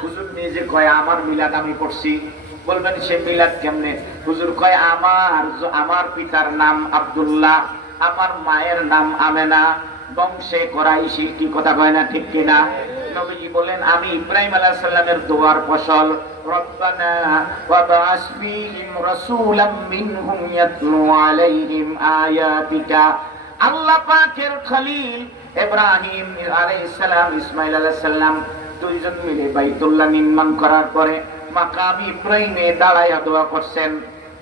হুজুর নিজে কয় আমার মিলাদ আমি করছি। বলবেন সে মিলাদ কেমনে? হুজুর কয় আমার পিতার নাম আব্দুল্লাহ, আমার মায়ের নাম আমেনা, বংশে কুরাইশি। কি কথা কয় না? ঠিক কিনা? নবীজি বলেন আমি ইব্রাহিম আলাইহিস সালামের দোয়ার ফসল। রব্বানা ওয়া বা'আস ফীহিম রাসূলাম মিনহুম ইয়াতলু আলাইহিম আয়াতিকা। আল্লাহ পাকের খলিল ইব্রাহিম আলাইহিস সালাম, ইসমাঈল আলাইহিস সালাম দুইজন মিলে বাইতুল্লাহ নির্মাণ করার পরে মাকাম ইব্রাহিমে দাঁড়ায়া দোয়া করছেন।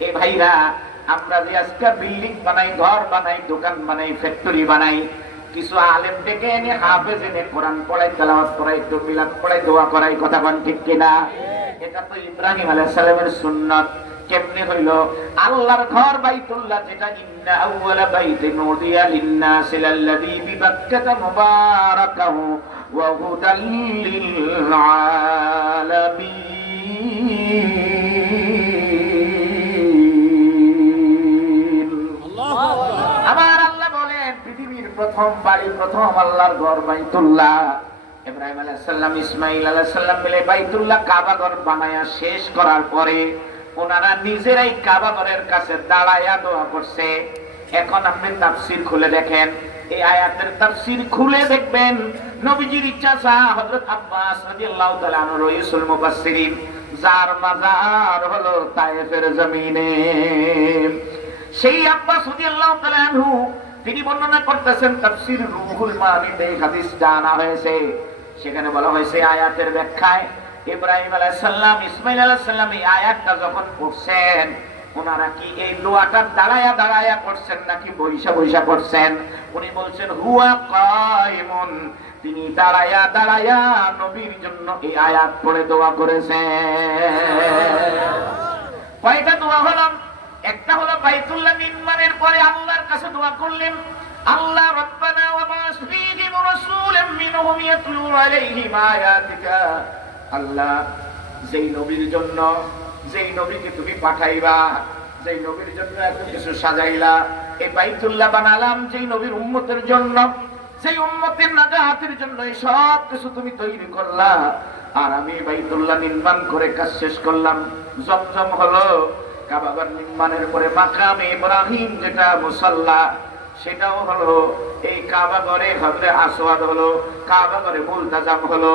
এ ভাইরা, আমরা যে আজকে বিল্ডিং বানাই, ঘর বানাই, দোকান বানাই, ফ্যাক্টরি বানাই, কিছু আলেম ডেকে এনে হাফেজ এনে কোরআন পড়াই, তেলাওয়াত করাই, একটু মিলাদ পড়াই, দোয়া করাই। কথা বলেন ঠিক কিনা? এটা তো ইব্রাহিম আলাইহিস সালামের সুন্নাত। কেমনে হইল? আল্লাহর ঘর বাইতুল্লাহ, যেটা ইন্না আউওয়ালা বাইতিন উদিয়া লিন-নাসি লাল্লাযী বিবাক্কাতা মুবারাকান ওয়া হুদাল লিল আলামিন। আমার আল্লাহ বলেন পৃথিবীর প্রথম বাড়ি, প্রথম আল্লাহর ঘর বাইতুল্লাহ। ইব্রাহিম আলাইহিস সালাম, ইসমাঈল আলাইহিস সালাম মিলে বাইতুল্লাহ কাবা ঘর বানায়া শেষ করার পরে ওনারা নিজেরাই কাবা ঘরের কাছে দাঁড়ায়া দোয়া করছে। এখন আপনি তাফসীর খুলে দেখেন, এই আয়াতের তাফসীর খুলে দেখবেন নবীজির চাচা হযরত আব্বাস রাদিয়াল্লাহু তাআলা আনহু রাইসুল মুফাসসিরিন, যার মাজার হলো তায়েফের জমিনে। সেই আব্বাস রাদিয়াল্লাহু তাআলা আনহু তিনি বর্ণনা করতেছেন তাফসীর রুহুল মানিতে হাদিস জানা হয়েছে। সেখানে বলা হয়েছে আয়াতের ব্যাখ্যায় ইব্রাহিম আলাইহিস সালাম, ইসমাঈল আলাইহিস সালাম এই আয়াতটা যখন পড়ছেন, ওনারা কি এই দোয়াটা দাঁড়ায়া দাঁড়ায়া করছেন নাকি বইসা বইসা করছেন? উনি বলছেন হুয়া কায়িমুন, তিনি দাঁড়ায়া দাঁড়ায়া নবীর জন্য এই আয়াত পড়ে দোয়া করেছেন। কয়টা দোয়া হলো? একটা হলো বাইতুল্লাহ নির্মাণের পরে আল্লাহর কাছে দোয়া করলেন, আল্লাহ রব্বানা ওয়া বা'আস ফীহিম রাসূলাম মিনহুম ইয়াতলু আলাইহিম আয়াতিকা। আল্লাহ, যেই নবীর জন্য, যেই নবীকে তুমি পাঠাইবা, যেই নবীর জন্য এত কিছু সাজাইলা, এই বাইতুল্লাহ বানালাম যেই নবীর উম্মতের জন্য, সেই উম্মতের নাজাতের জন্য এই সব কিছু তুমি তৈরি করলা। আর আমি বাইতুল্লাহ নির্মাণ করে কাজ শেষ করলাম। জমজম হলো, কাবা ঘর নির্মাণের পরে মাকামে ইব্রাহিম যেটা মুসাল্লা, সেটাও হলো। এই কাবা ঘরে হযরত আসওয়াদ হলো, কাবা ঘরে মুলতাজাম হলো।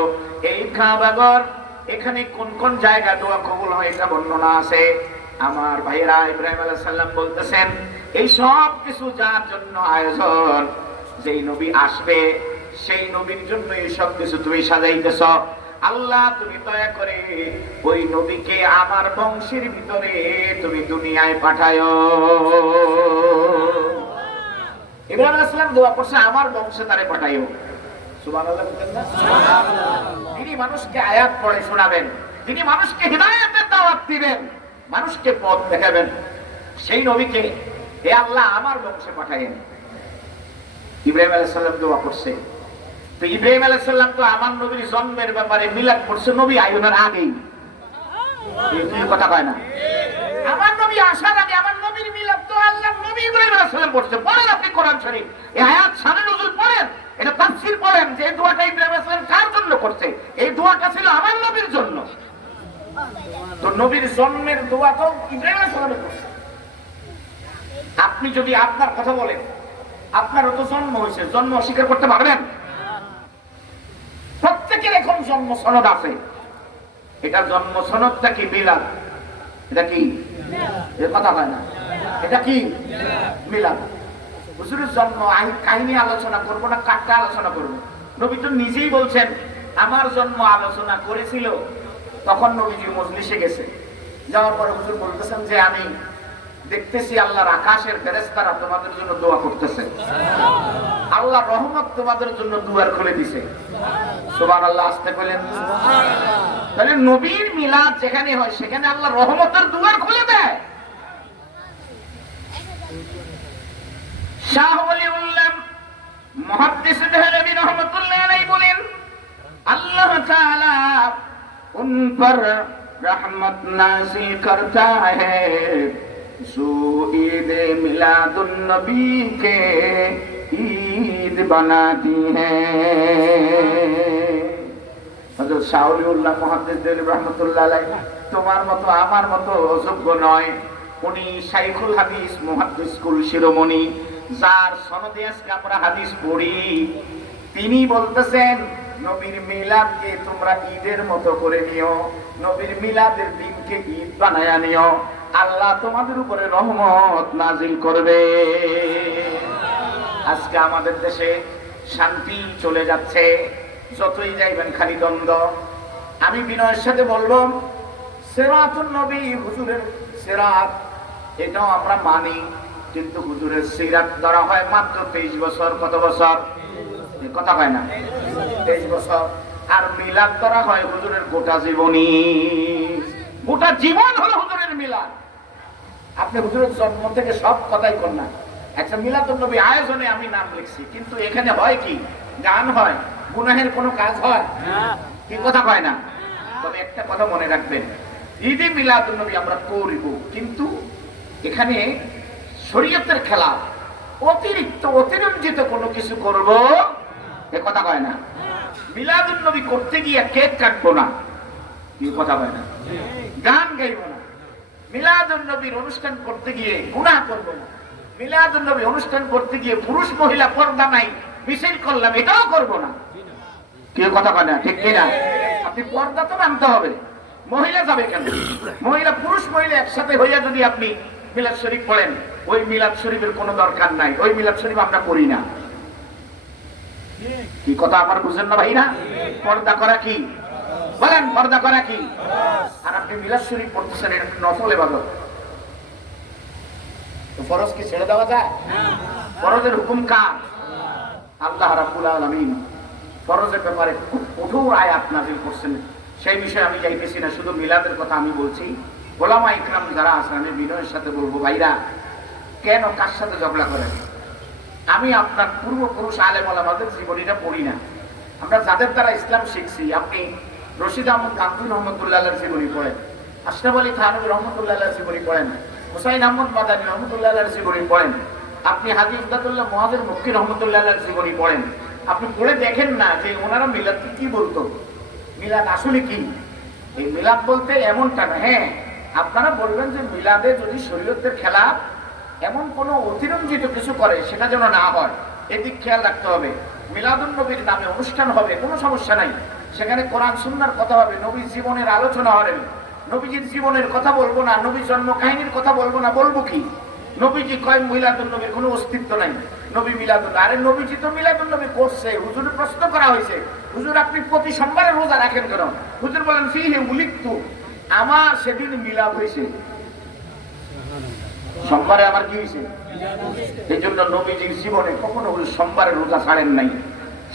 এই কাবা ঘর, এখানে কোন কোন জায়গা দোয়া কবুল হয় এটা বর্ণনা আছে। আমার ভাইয়েরা, ইব্রাহিম আলাইহিস সালাম বলতেছেন এই সব কিছু যার জন্য আয়োজন, যেই নবী আসবে সেই নবীর জন্য এই সব কিছু তুমি সাজাইতেছ। আল্লাহ, তুমি দয়া করে ওই নবীকে আমার বংশের ভিতরে তুমি দুনিয়ায় পাঠায়ো। ইব্রাহিম আলাইহিস সালাম দোয়া করছে আমার বংশে তারে পাঠায়ো। সুবহানাল্লাহ বলেন না? সুবহানাল্লাহ। তিনি মানুষকে আয়াত পড়ে শোনাবেন, তিনি মানুষকে হিদায়াতের দাওয়াত দিবেন, মানুষকে পথ দেখাবেন। সেই নবীকে হে আল্লাহ আমার বংশে পাঠায়েন। ইব্রাহিম আলাইহিস সালাম দোয়া করছে। তো ইব্রাহিম আলাইহিস সালাম তো আমার নবীর জন্মের ব্যাপারে মিলাদ পড়ছে নবী আইনের আগেই। এই কথা কয় না? আমার নবী আসার আগে আমার নবীর মিলাদ তো আল্লাহ নবী ইব্রাহিম আলাইহিস সালাম পড়ছে। পড়েন আপনি কোরআন শরীফ, এই আয়াত শানে নজুল পড়েন, এটা তাফসীর পড়েন যে এই দোয়াটা ইব্রাহিম আলাইহিস সালাম কার জন্য করছে। এই দোয়াটা ছিল আমার নবীর জন্য। তো নবীর জন্মের দোয়া তো ইব্রাহিম আলাইহিস সালাম করছে। আপনি যদি আপনার কথা বলেন, আপনারও তো জন্ম হয়েছে, জন্ম অস্বীকার করতে পারবেন? প্রত্যেকের এখন জন্ম সনদ আছে। এটা জন্ম সনদটা কি মিলাদ? এটা কি? এর কথা হয় না? এটা কি মিলাদ? হুজুরের জন্ম কাহিনী আলোচনা করবো না, কাটটা আলোচনা করবো? নবী তো নিজেই বলছেন আমার জন্ম আলোচনা করেছিল। তখন নবীজি মজলিসে গেছে, যাওয়ার পরে হুজুর বলতেছেন যে আমি দেখতেছি আল্লাহর আকাশের ফেরেশতারা তোমাদের জন্য দোয়া করতেছে, আল্লাহ রহমত তোমাদের জন্য দুয়ার খুলে দিছে। সুবহানাল্লাহ। আসতে বলেন সুবহানাল্লাহ। তাহলে নবীর মিলাদ যেখানে হয় সেখানে আল্লাহ রহমতের দুয়ার খুলে দেয়। শাহ ওলিউল্লাহ মুহাদ্দিস দেহলভী রাহমাতুল্লাহ আলাইহি বলেন আল্লাহ তাআলা उन पर रहमत नाज़िल करता है जो ईद मिलादुन नबी के ईद बनाती है। হযরত শাওলিউল্লাহ মুহাদ্দিস দেওয়ানী রাহমাতুল্লাহ আলাইহি তোমার মতো আমার মতো অযোগ্য নয়। উনি শাইখুল হাদিস মুহাদ্দিস কুল শিরোমণি, যার সনদে আজকে আমরা হাদিস পড়ি। তিনি বলতেছেন নবীর মিলাদকে তোমরা ঈদের মতো করে নিও, নবীর মিলাদের দিনকে ঈদ বানায়া নিও, আল্লাহ তোমাদের উপরে রহমত নাজিল করবে। আজকে আমাদের দেশে শান্তি চলে যাচ্ছে, যতই যাইবেন খালি দ্বন্দ্ব। আমি বিনয়ের সাথে বলবো, সিরাতুন নবী হুজুরের সিরাত এটাও আমরা মানি, কিন্তু হুজুরের সিরাত ধরা হয় মাত্র 23 বছর। কত বছর? কথা হয় না, 23 বছর। আর মিলাদ ধরা হয় হুজুরের গোটা জীবনী, গোটা জীবন হলো হুজুরের মিলাদ। আপনি হুজুরের জন্ম থেকে সব কথাই কর না, একটা মিলাদুন নবী আয়োজনে আমি নাম লিখছি, কিন্তু এখানে হয় কি? গান হয়, গুনাহের কোনো কাজ হয় কি? কথা হয় না। তবে একটা কথা মনে রাখবেন, ঈদে মিলাদুন নবী আমরা করিব, কিন্তু এখানে শরীয়তের খেলাফ অতিরিক্ত অতিরঞ্জিত কোনো কিছু করব এ কথা হয় না। মিলাদুন নবী করতে গিয়ে কেক কাটবো না, কি কথা হয় না, গান গাইব না। মিলাদুন নবীর অনুষ্ঠান করতে গিয়ে গুনাহ করব না। মিলাদুন নবী অনুষ্ঠান করতে গিয়ে পুরুষ মহিলা পর্দা নাই মিছিল করলাম, এটাও করব না। কি কথা হয় না, ঠিক কিনা? আপনি পর্দা তো মানতে হবে। মহিলা যাবে কেন? মহিলা পুরুষ মহিলা একসাথে হইয়া যদি আপনি মিলাদ শরীফ পড়েন, ওই মিলাদ শরীফের কোনো দরকার নাই, ওই মিলাদ শরীফ আমরা করি না। কি কথা আমার বুঝেন না ভাইরা? পর্দা করা কি বলেন? পর্দা করা কি? আর আপনি মিলাদ শরীফ পড়তেছেন, এটা নফল ইবাদত, তো ফরজ কি ছেড়ে দেওয়া যায়? ফরজের হুকুম কার? আল্লাহ রাব্বুল আলামিন ফরজের ব্যাপারে খুব কঠোর আয়াত নাযিল করছেন। সেই বিষয়ে আমি যাইতেছি না, শুধু মিলাদের কথা আমি বলছি। ওলামা ইকরাম যারা আছেন, আমি বিনয়ের সাথে বলবো, ভাইরা কেন কার সাথে ঝগড়া করেন? আমি আপনার পূর্বপুরুষ আলেম ওলামাদের জীবনীটা পড়ি না। আমরা যাদের দ্বারা ইসলাম শিখছি, আপনি রশিদ আহমদ গান্ধী রহমতুল্লাহর জীবনী পড়েন, আশরাফ আলী থানভী রহমতুল্লাহর জীবনী পড়েন, হুসাইন আহমদ মাদানী রহমতুল্লাহর জীবনী পড়েন, আপনি হাজী ইমদাদুল্লাহ মুহাজির মক্কি রহমতুল্লাহর জীবনী পড়েন। আপনি পড়ে দেখেন না যে ওনারা মিলাদ কি বলতো, মিলাদ আসলে কি। এই মিলাদ বলতে এমনটা না। হ্যাঁ, আপনারা বলবেন যে মিলাদে যদি শরীয়তের খেলাফ এমন কোন অতিরঞ্জিত কিছু করে, সেটা যেন না হয়, এদিক খেয়াল রাখতে হবে। মিলাদুন নবীর নামে অনুষ্ঠান হবে, কোনো সমস্যা নাই, সেখানে কোরআন সুন্নাহর কথা হবে, নবীর জীবনের আলোচনা হবে। নবীজির জীবনের কথা বলবো না, নবীর জন্ম কাহিনীর কথা বলবো না, বলবো কি? নবীজি কয় মিলাদুন নবীর কোনো অস্তিত্ব নাই, নবী মিলাদুন। আরে নবীজি তো মিলাদুন নবী করছে। হুজুর প্রশ্ন করা হয়েছে, হুজুর আপনি প্রতি সোমবারে রোজা রাখেন কেন? হুজুর বলেন ফিহি উলিকতু, আমার সেদিন মিলাদ হয়েছে, সোমবারে আমার কি হয়েছে। এই জন্য নবীজির জীবনে কখনো সোমবারে রোজা ছাড়েন নাই,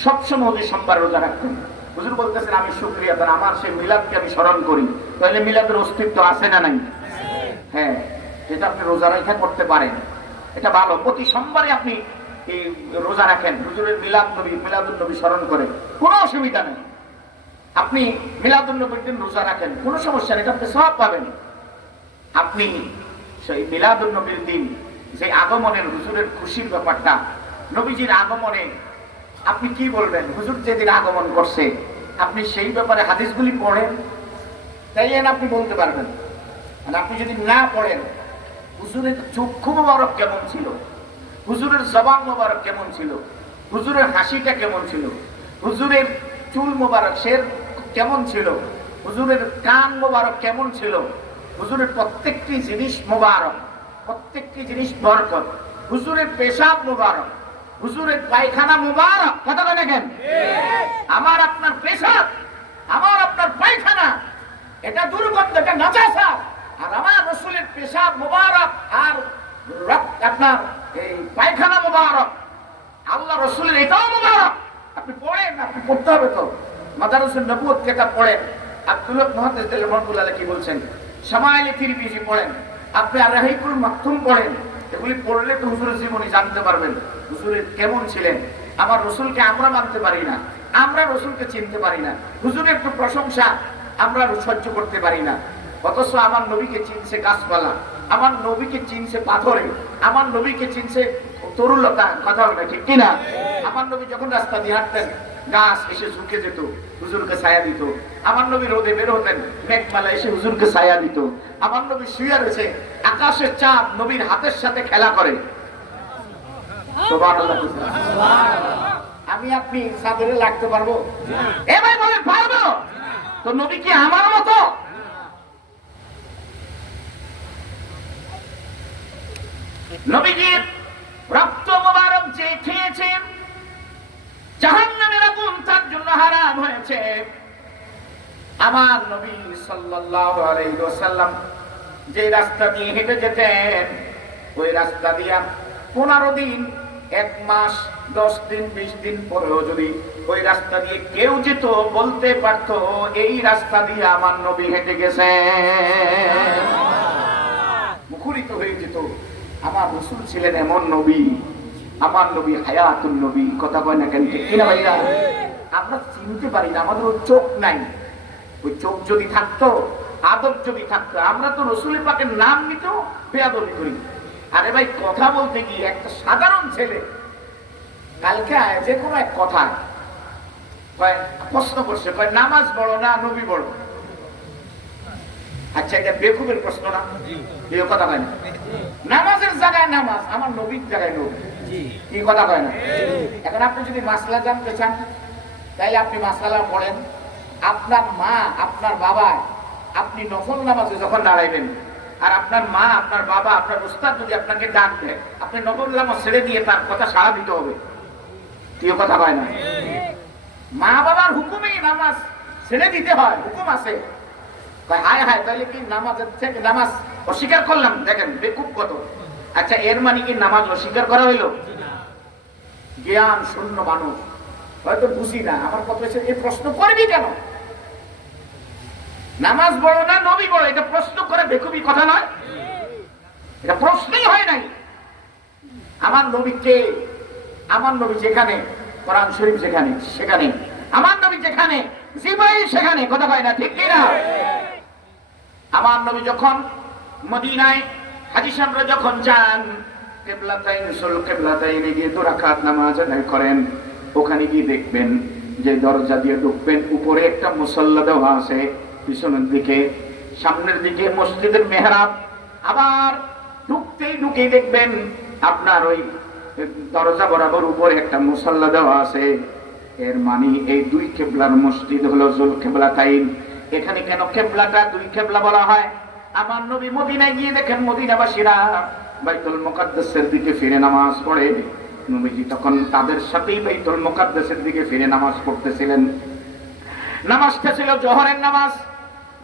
সবসময় হুজুর সোমবারে রোজা রাখতেন। হুজুর বলতেছেন আমি শুকরিয়া, তার আমার সেই মিলাদকে আমি স্মরণ করি। তাহলে মিলাদের অস্তিত্ব আছে না নাই? হ্যাঁ, এটা আপনি রোজা রেখা করতে পারেন, এটা ভালো। প্রতি সোমবারে আপনি এই রোজা রাখেন, হুজুরের মিলাদ নবী মিলাদুন নবী স্মরণ করে, কোনো অসুবিধা নেই। আপনি মিলাদুন নবীর দিন রোজা রাখেন, কোনো সমস্যা নেই, এটা আপনি সওয়াব পাবেন। আপনি সেই মিলাদুন নবীর দিন যে আগমনের হুজুরের খুশির ব্যাপারটা, নবীজির আগমনে আপনি কি বলবেন? হুজুর যেদিন আগমন করছে, আপনি সেই ব্যাপারে হাদিসগুলি পড়েন, তাই আপনি বলতে পারবেন। আর আপনি যদি না পড়েন, হুজুরের চক্ষু মোবারক কেমন ছিল, হুজুরের জবান মোবারক কেমন ছিল, হুজুরের হাসিটা কেমন ছিল, হুজুরের চুল মোবারক শের কেমন ছিল, হুজুরের কান মোবারক কেমন ছিল, হুজুরের প্রত্যেকটি জিনিস মোবারক, প্রত্যেকটি জিনিস বরকত, হুজুরের পেশাব মোবারক, হুজুরের পায়খানা মোবারক। কথা বলে দেখেন, আমার আপনার পেশাব, আমার আপনার পায়খানা, এটা দুর্গন্ধ, এটা নাজাসা। আর আমার রাসূলের পেশাব মোবারক আর আপনার এই পায়খানা মোবারক, আল্লাহ রাসূলের এটাও মোবারক। আপনি পড়েন, আপনি পড়তে হবে তো। মাদারুসুন নবুয়ত কিতাব পড়েন, আব্দুল্লাহ মুহাদ্দিস রাহিমাহুল্লাহ কি বলছেন, শামাইল তিরমিজি পড়েন, আপনি আর রাহিকুল মাকতুম পড়েন। এগুলি পড়লে তো হুজুরের জীবনী জানতে পারবেন, হুজুরের কেমন ছিলেন। আমার রাসূলকে আমরা মানতে পারি না, আমরা রাসূলকে চিনতে পারি না, হুজুরের একটু প্রশংসা আমরা সহ্য করতে পারি না, অথচ আমার নবীকে চিনছে গাছপালা, আমার নবীকে চিনছে পাথরে, আমার নবীকে চিনছে তরুলতা। কথা হবে না, ঠিক কিনা? আমার নবী যখন রাস্তা দিয়ে হাঁটতেন, গাছ এসে ঝুঁকে যেত, হুজুরকে ছায়া দিত। আমার নবী রোদে বের হতেন, মেঘমালা এসে হুজুরকে ছায়া দিত। আমার নবী শুয়ে রয়েছে, আকাশের চাঁদ নবীর হাতের সাথে খেলা করে। সুবহানাল্লাহ। আমি আপনি চাঁদরে লাগতে পারবো? এ ভাই বলেন পারবো? তো নবী কি আমার মতো? নবীজির রক্ত মোবারক যে খেয়েছেন, জাহান্নামের আগুন তার জন্য হারাম হয়েছে। আমার নবী সাল্লাল্লাহু আলাইহি ওয়াসাল্লাম যে রাস্তা দিয়ে হেঁটে যেতেন, ওই রাস্তা দিয়া 15 দিন, 1 মাস, 10 দিন, 20 দিন পরেও যদি ওই রাস্তা দিয়ে কেউ যেত, বলতে পারতো এই রাস্তা দিয়ে আমার নবী হেঁটে গেছে। মুখরিত হয়ে যেত, আমার রাসূল ছিলেন এমন নবী, আমার নবী হায়াতুন নবী। কথা কয় না কেন? ঠিক কিনা ভাইরা? আমরা চিনতে পারি না, আমাদের ওই চোখ নাই। ওই চোখ যদি থাকতো, আদব যদি থাকতো, আমরা তো রাসূল পাকের নাম নিতেও বেয়াদবি করি। আরে ভাই, কথা বলতে গিয়ে একটা সাধারণ ছেলে কালকে যে কোনো এক কথা প্রশ্ন করছে, নামাজ বড় না নবী বড়? আচ্ছা, এটা বেকুবের প্রশ্ন না? এই কথা কয় না? নামাজের জায়গায় নামাজ, আমার নবীর জায়গায় নবী। কি কথা কয় না? এখন আপনি যদি মাসলা জানতে চান, তাইলে আপনি মাসলা পড়েন। আপনার মা, আপনার বাবা, আপনি নফল নামাজে যখন দাঁড়াইবেন, আর আপনার মা, আপনার বাবা, আপনার উস্তাদ যদি আপনাকে ডাক দেয়, আপনি নফল নামাজ ছেড়ে দিয়ে তার কথা সাড়া দিতে হবে। কি কথা কয় না? মা বাবার হুকুমেই নামাজ ছেড়ে দিতে হয়, হুকুম আছে। হায় হায়, তাহলে কি নামাজের থেকে নামাজ অস্বীকার করলাম? দেখেন বেকুব কত। আচ্ছা, এর মানে কি নামাজ অস্বীকার করা হইল? জ্ঞান শূন্য মানুষ হয়তো বুঝি না, আমার কথা হচ্ছে এই প্রশ্ন করবি কেন? নামাজ বড় না নবী বড়, এটা প্রশ্ন করে বেকুবি কথা নয়, এটা প্রশ্নই হয় নাই। আমার নবীকে, আমার নবী যেখানে, কোরআন শরীফ যেখানে সেখানে, আমার নবী যেখানে, জিবরাইল সেখানে। কথা কয় না? ঠিক কিনা? আমার নবী যখন মদিনায় হাজী সাহেবরা যখন যান, কিবলাতাইন সুল কিবলাতাইনে গিয়ে 2 রাকাত নামাজ আদায় করেন, ওখানে গিয়ে দেখবেন যে দরজা দিয়ে ঢুকবেন, উপরে একটা মুসাল্লা দেওয়া আছে, পিছনের দিকে, সামনের দিকে মসজিদের মেহরাব। আবার ঢুকেই দেখবেন আপনার ওই দরজা বরাবর উপরে একটা মুসাল্লা দেওয়া আছে। এর মানে এই 2 কিবলার মসজিদ হলো জুল কিবলাতাইন। এখানে কেন কিবলাটা 2 কিবলা বলা হয়? আমার নবী মদিনায় গিয়ে দেখেন মদিনাবাসীরা বাইতুল মুকাদ্দাসের দিকে ফিরে নামাজ পড়ে। নবীজি তখন তাদের সাথেই বাইতুল মুকাদ্দাসের দিকে ফিরে নামাজ পড়তেছিলেন। নামাজটা ছিল জোহরের নামাজ।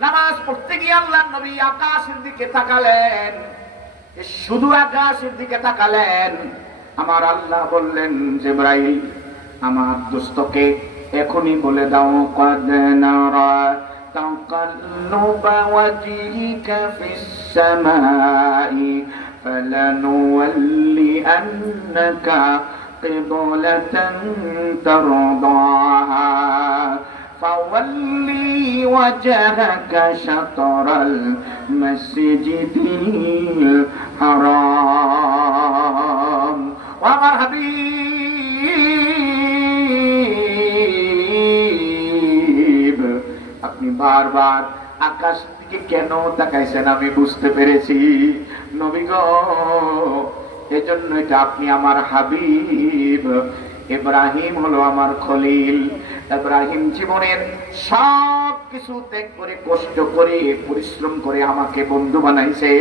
নামাজ পড়তে গিয়ে আল্লাহর নবী আকাশের দিকে তাকালেন, শুধু আকাশের দিকে তাকালেন। আমার আল্লাহ বললেন, জিবরাইল, আমার দোস্তকে এখনই বলে দাও, قد نرى تقلب وجهك في السماء فلنولينك قبلة ترضاها فولي وجهك شطر المسجد الحرام। وامر হাবিব, আপনি বারবার আকাশ দিকে কেন তাকাইছেন আমি বুঝতে পেরেছি নবী গো। এজন্য এটা আপনি আমার হাবিব। ইব্রাহিম হলো আমার খলিল। ইব্রাহিম জীবনের সব কিছু ত্যাগ করে, কষ্ট করে, পরিশ্রম করে আমাকে বন্ধু বানাইছে।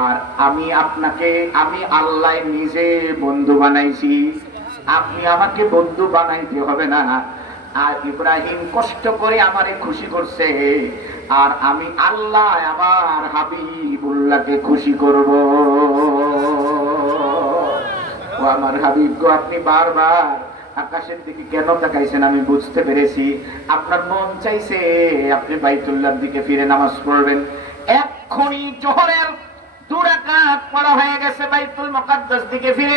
আর আমি আপনাকে, আমি আল্লাহ নিজে বন্ধু বানাইছি। আপনি আমাকে বন্ধু বানাইতে হবে না। আর ইব্রাহিম কষ্ট করে আমারে খুশি করছে, আর আমি আল্লাহ আমার হাবিবুল্লাহকে খুশি করব। ও আমার হাবিব গো, আপনি বারবার আকাশের দিকে কেন তাকাইছেন আমি বুঝতে পেরেছি। আপনার মন চাইছে আপনি বাইতুল্লাহর দিকে ফিরে নামাজ পড়বেন। এক্ষুনি জোহরের 2 রাকাত পড়া হয়ে গেছে বাইতুল মুকাদ্দাস দিকে ফিরে,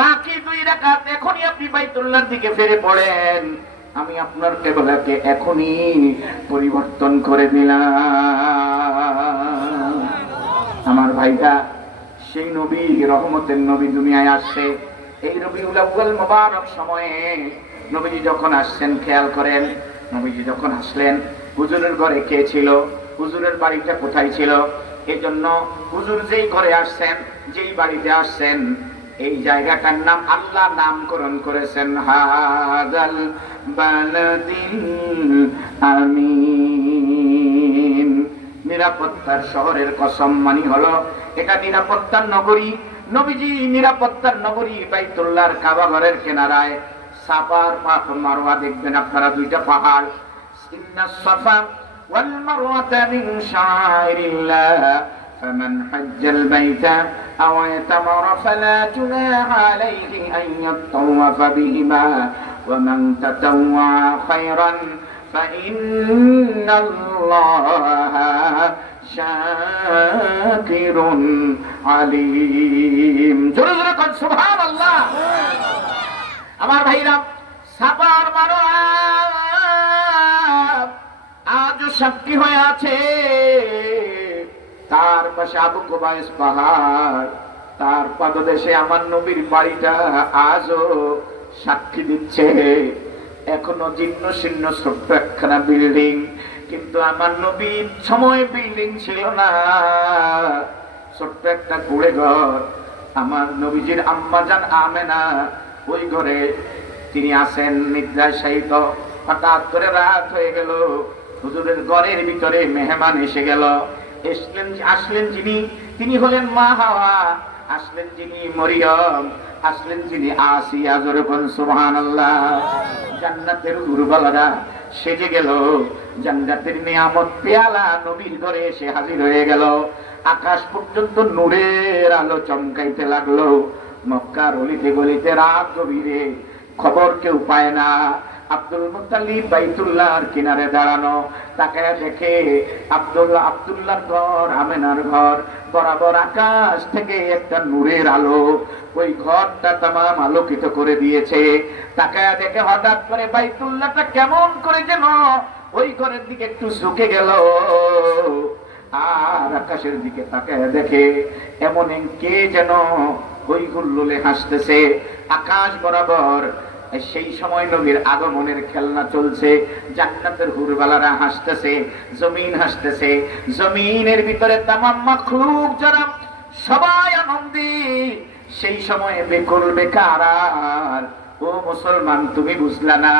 বাকি 2 রাকাত এখনই আপনি বাইতুল্লাহর দিকে ফিরে পড়েন। আমি আপনার কিবলাকে এখনই পরিবর্তন করে দিলাম। আমার ভাইটা, সেই নবী, রহমতের নবী দুনিয়ায় আসছে। এই রবিউল আউয়াল মুবারক সময়ে নবীজি যখন আসছেন খেয়াল করেন, নবীজি যখন আসলেন হুজুরের ঘরে কে ছিল, হুজুরের বাড়িটা কোথায় ছিল? এই জন্য হুজুর যেই ঘরে আসছেন, যেই বাড়িতে আসছেন, এই জায়গাটার নাম আল্লাহ নামকরণ করেছেন হাযাল বালাদিল আমিন। নিরাপত্তার শহরের কসম মানি হলো এটা নিরাপত্তার নগরী। নবীজি নিরাপত্তার নগরী বাইতুল্লাহর কাবা ঘরের কিনারায় সাফার মারওয়া দেখবেন আপনারা, দুইটা পাহাড়। ইন্নাস সাফা ওয়াল মারওয়াতা মিন শাআইরিল্লাহ ফামান হাজ্জাল বাইতা আও ইয়াতামারা ফালা জুনাহা আলাইহি আন ইয়াতাওয়াফা বিহিমা ওয়া মান তাতাওয়া খায়রান ফাইন্নাল্লাহা শাকিরুন আলিম। জোরে জোরে কোন সুবহানাল্লাহ। আমার ভাইরা, সাফার মারওয়া আজও সাক্ষী হয়ে আছে। তার পাশে আবু কুবাইস পাহাড়, তার পাদদেশে আমার নবীর বাড়িটা আজও সাক্ষী দিচ্ছে। এখনো জীর্ণ শীর্ণ ছোট্ট একখানা বিল্ডিং, কিন্তু আমার নবীর সময় বিল্ডিং ছিল না, ছোট্ট একটা কুড়ে ঘর। আমার নবীজির আম্মাজান আমেনা ওই ঘরে তিনি আছেন নিদ্রায় শায়িত। হঠাৎ করে রাত হয়ে গেল, হুজুরের ঘরের ভিতরে মেহমান এসে গেল। আসলেন যিনি, তিনি হলেন মা হাওয়া। আসলেন যিনি মরিয়ম, আসলেন যিনি আসিয়া। জোরে কোন সুবহানাল্লাহ। জান্নাতের হুরবালারা সেজে গেল, জান্নাতের নিয়ামত পেয়ালা নবীর ঘরে এসে হাজির হয়ে গেল। আকাশ পর্যন্ত নূরের আলো চমকাইতে লাগলো। মক্কার অলিতে গলিতে রাত গভীরে খবর কেউ পায় না। আব্দুল মুত্তালিব বাইতুল্লাহর কিনারে দাঁড়ানো, তাকায় দেখে আব্দুল্লাহর ঘর, আমেনার ঘর বরাবর আকাশ থেকে একটা নূরের আলো ওই ঘরটা তামাম আলোকিত করে দিয়েছে। তাকায় দেখে হঠাৎ করে বাইতুল্লাহটা কেমন করে যেন ওই ঘরের দিকে একটু ঝুঁকে গেল। আর আকাশের দিকে তাকায় দেখে এমন কে যেন ওই হুল্লোলে হাসতেছে আকাশ বরাবর। সেই সময় নবীর আগমনের খেলনা চলছে, জান্নাতের হুরবালারা হাসতেছে, জমিন হাসতেছে। জমিনের ভিতরে তামাম মাখলুক যারা সবাই আনন্দিত। সেই সময়ে বেকুল বেকার। ও মুসলমান, তুমি বুঝলা না,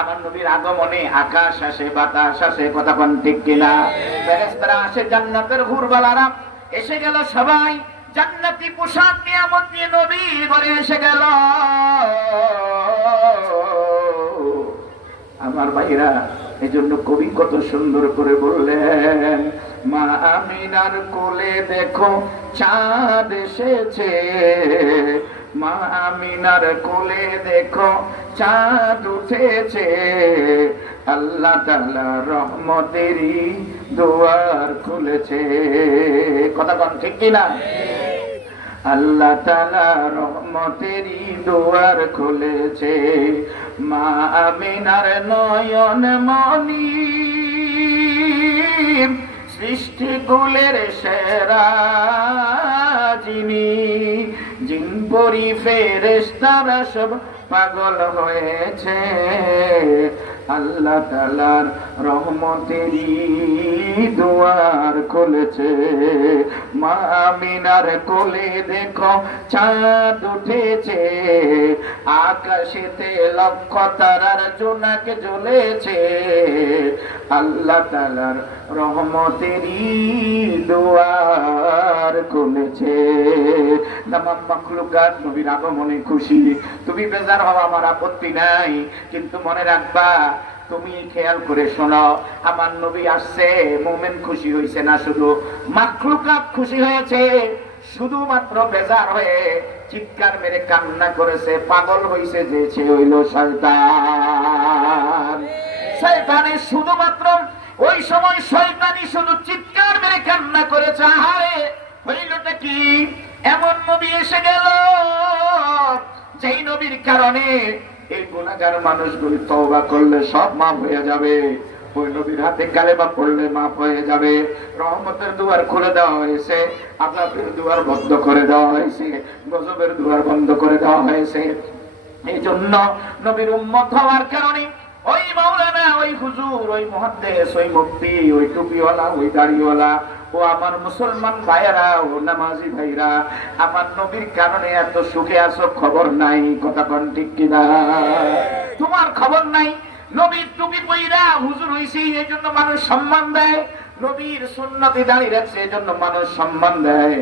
আমার নবীর আগমনে আকাশ আসে, বাতাস আসে, কথা কোন ঠিক কিনা? ফেরেশতারা আসে, জান্নাতের হুরবালারা এসে গেল, সবাই জান্নাতি পোশাক নিয়ামত নিয়ে নবীর ঘরে এসে গেল। আমার ভাইরা, এজন্য কবি কত সুন্দর করে বললেন, মা আমিনার কোলে দেখো চাঁদ এসেছে, মা আমিনার কোলে দেখো চাঁদ উঠেছে, আল্লাহ তাআলা রহমতেরই দুয়ার খুলেছে। কথা কোন ঠিক কিনা? আল্লাহ তাআলা রহমতেরই দুয়ার খুলেছে। মা আমিনার নয়ন মনি সৃষ্টি কুলের সেরা যিনি, জিন পরি ফেরেশতারা সব পাগল হয়েছে, আল্লাহ তাআলার রহমতেরই দুয়ার খুলেছে। মা আমিনার কোলে দেখো চাঁদ উঠেছে, আকাশেতে লক্ষ তারার জোনাক জ্বলেছে, আল্লাহ তাআলার রহমতেরই দুয়ার খুলেছে। তামাম মাখলুকাত নবীর আগমনে খুশি। তুমি বেজার হওয়া আমার আপত্তি নাই, কিন্তু মনে রাখবা, তুমি খেয়াল করে শোনো, আমার নবী আসছে, মুমিন খুশি হয়েছে না, শুধু মাখলুকাত খুশি হয়েছে। শুধুমাত্র বেজার হয়ে চিৎকার মেরে কান্না করেছে, পাগল হয়েছে যে সে হইল শয়তান। শয়তানের শুধুমাত্র ওই সময় শয়তানি শুধু চিৎকার মেরে কান্না করেছে। আহারে, হইলটা কি? এমন নবী এসে গেল যেই নবীর কারণে এই গুনাহগার মানুষগুলি তওবা করলে সব মাফ হয়ে যাবে। ওই নবীর হাতে কালেমা পড়লে মাফ হয়ে যাবে। রহমতের দুয়ার খুলে দেওয়া হয়েছে, আযাবের দুয়ার বন্ধ করে দেওয়া হয়েছে, গজবের দুয়ার বন্ধ করে দেওয়া হয়েছে। এই জন্য নবীর উম্মত হওয়ার কারণে ওই মাওলানা, ওই হুজুর, ওই মুহাদ্দিস, ওই মুফতি, ওই টুপিওয়ালা, ওই দাড়িওয়ালা, ও আমার মুসলমান ভাইয়েরা, ও নামাজি ভাইরা, আমার নবীর কারণে এত সুখে আছো, খবর নাই। কথা কোন ঠিক কিনা? তোমার খবর নাই। নবীর টুপি পইরা হুজুর হইছে, এই জন্য মানুষ সম্মান দেয়। নবীর সুন্নতে দাঁড়িয়ে রাখছে, এই জন্য মানুষ সম্মান দেয়।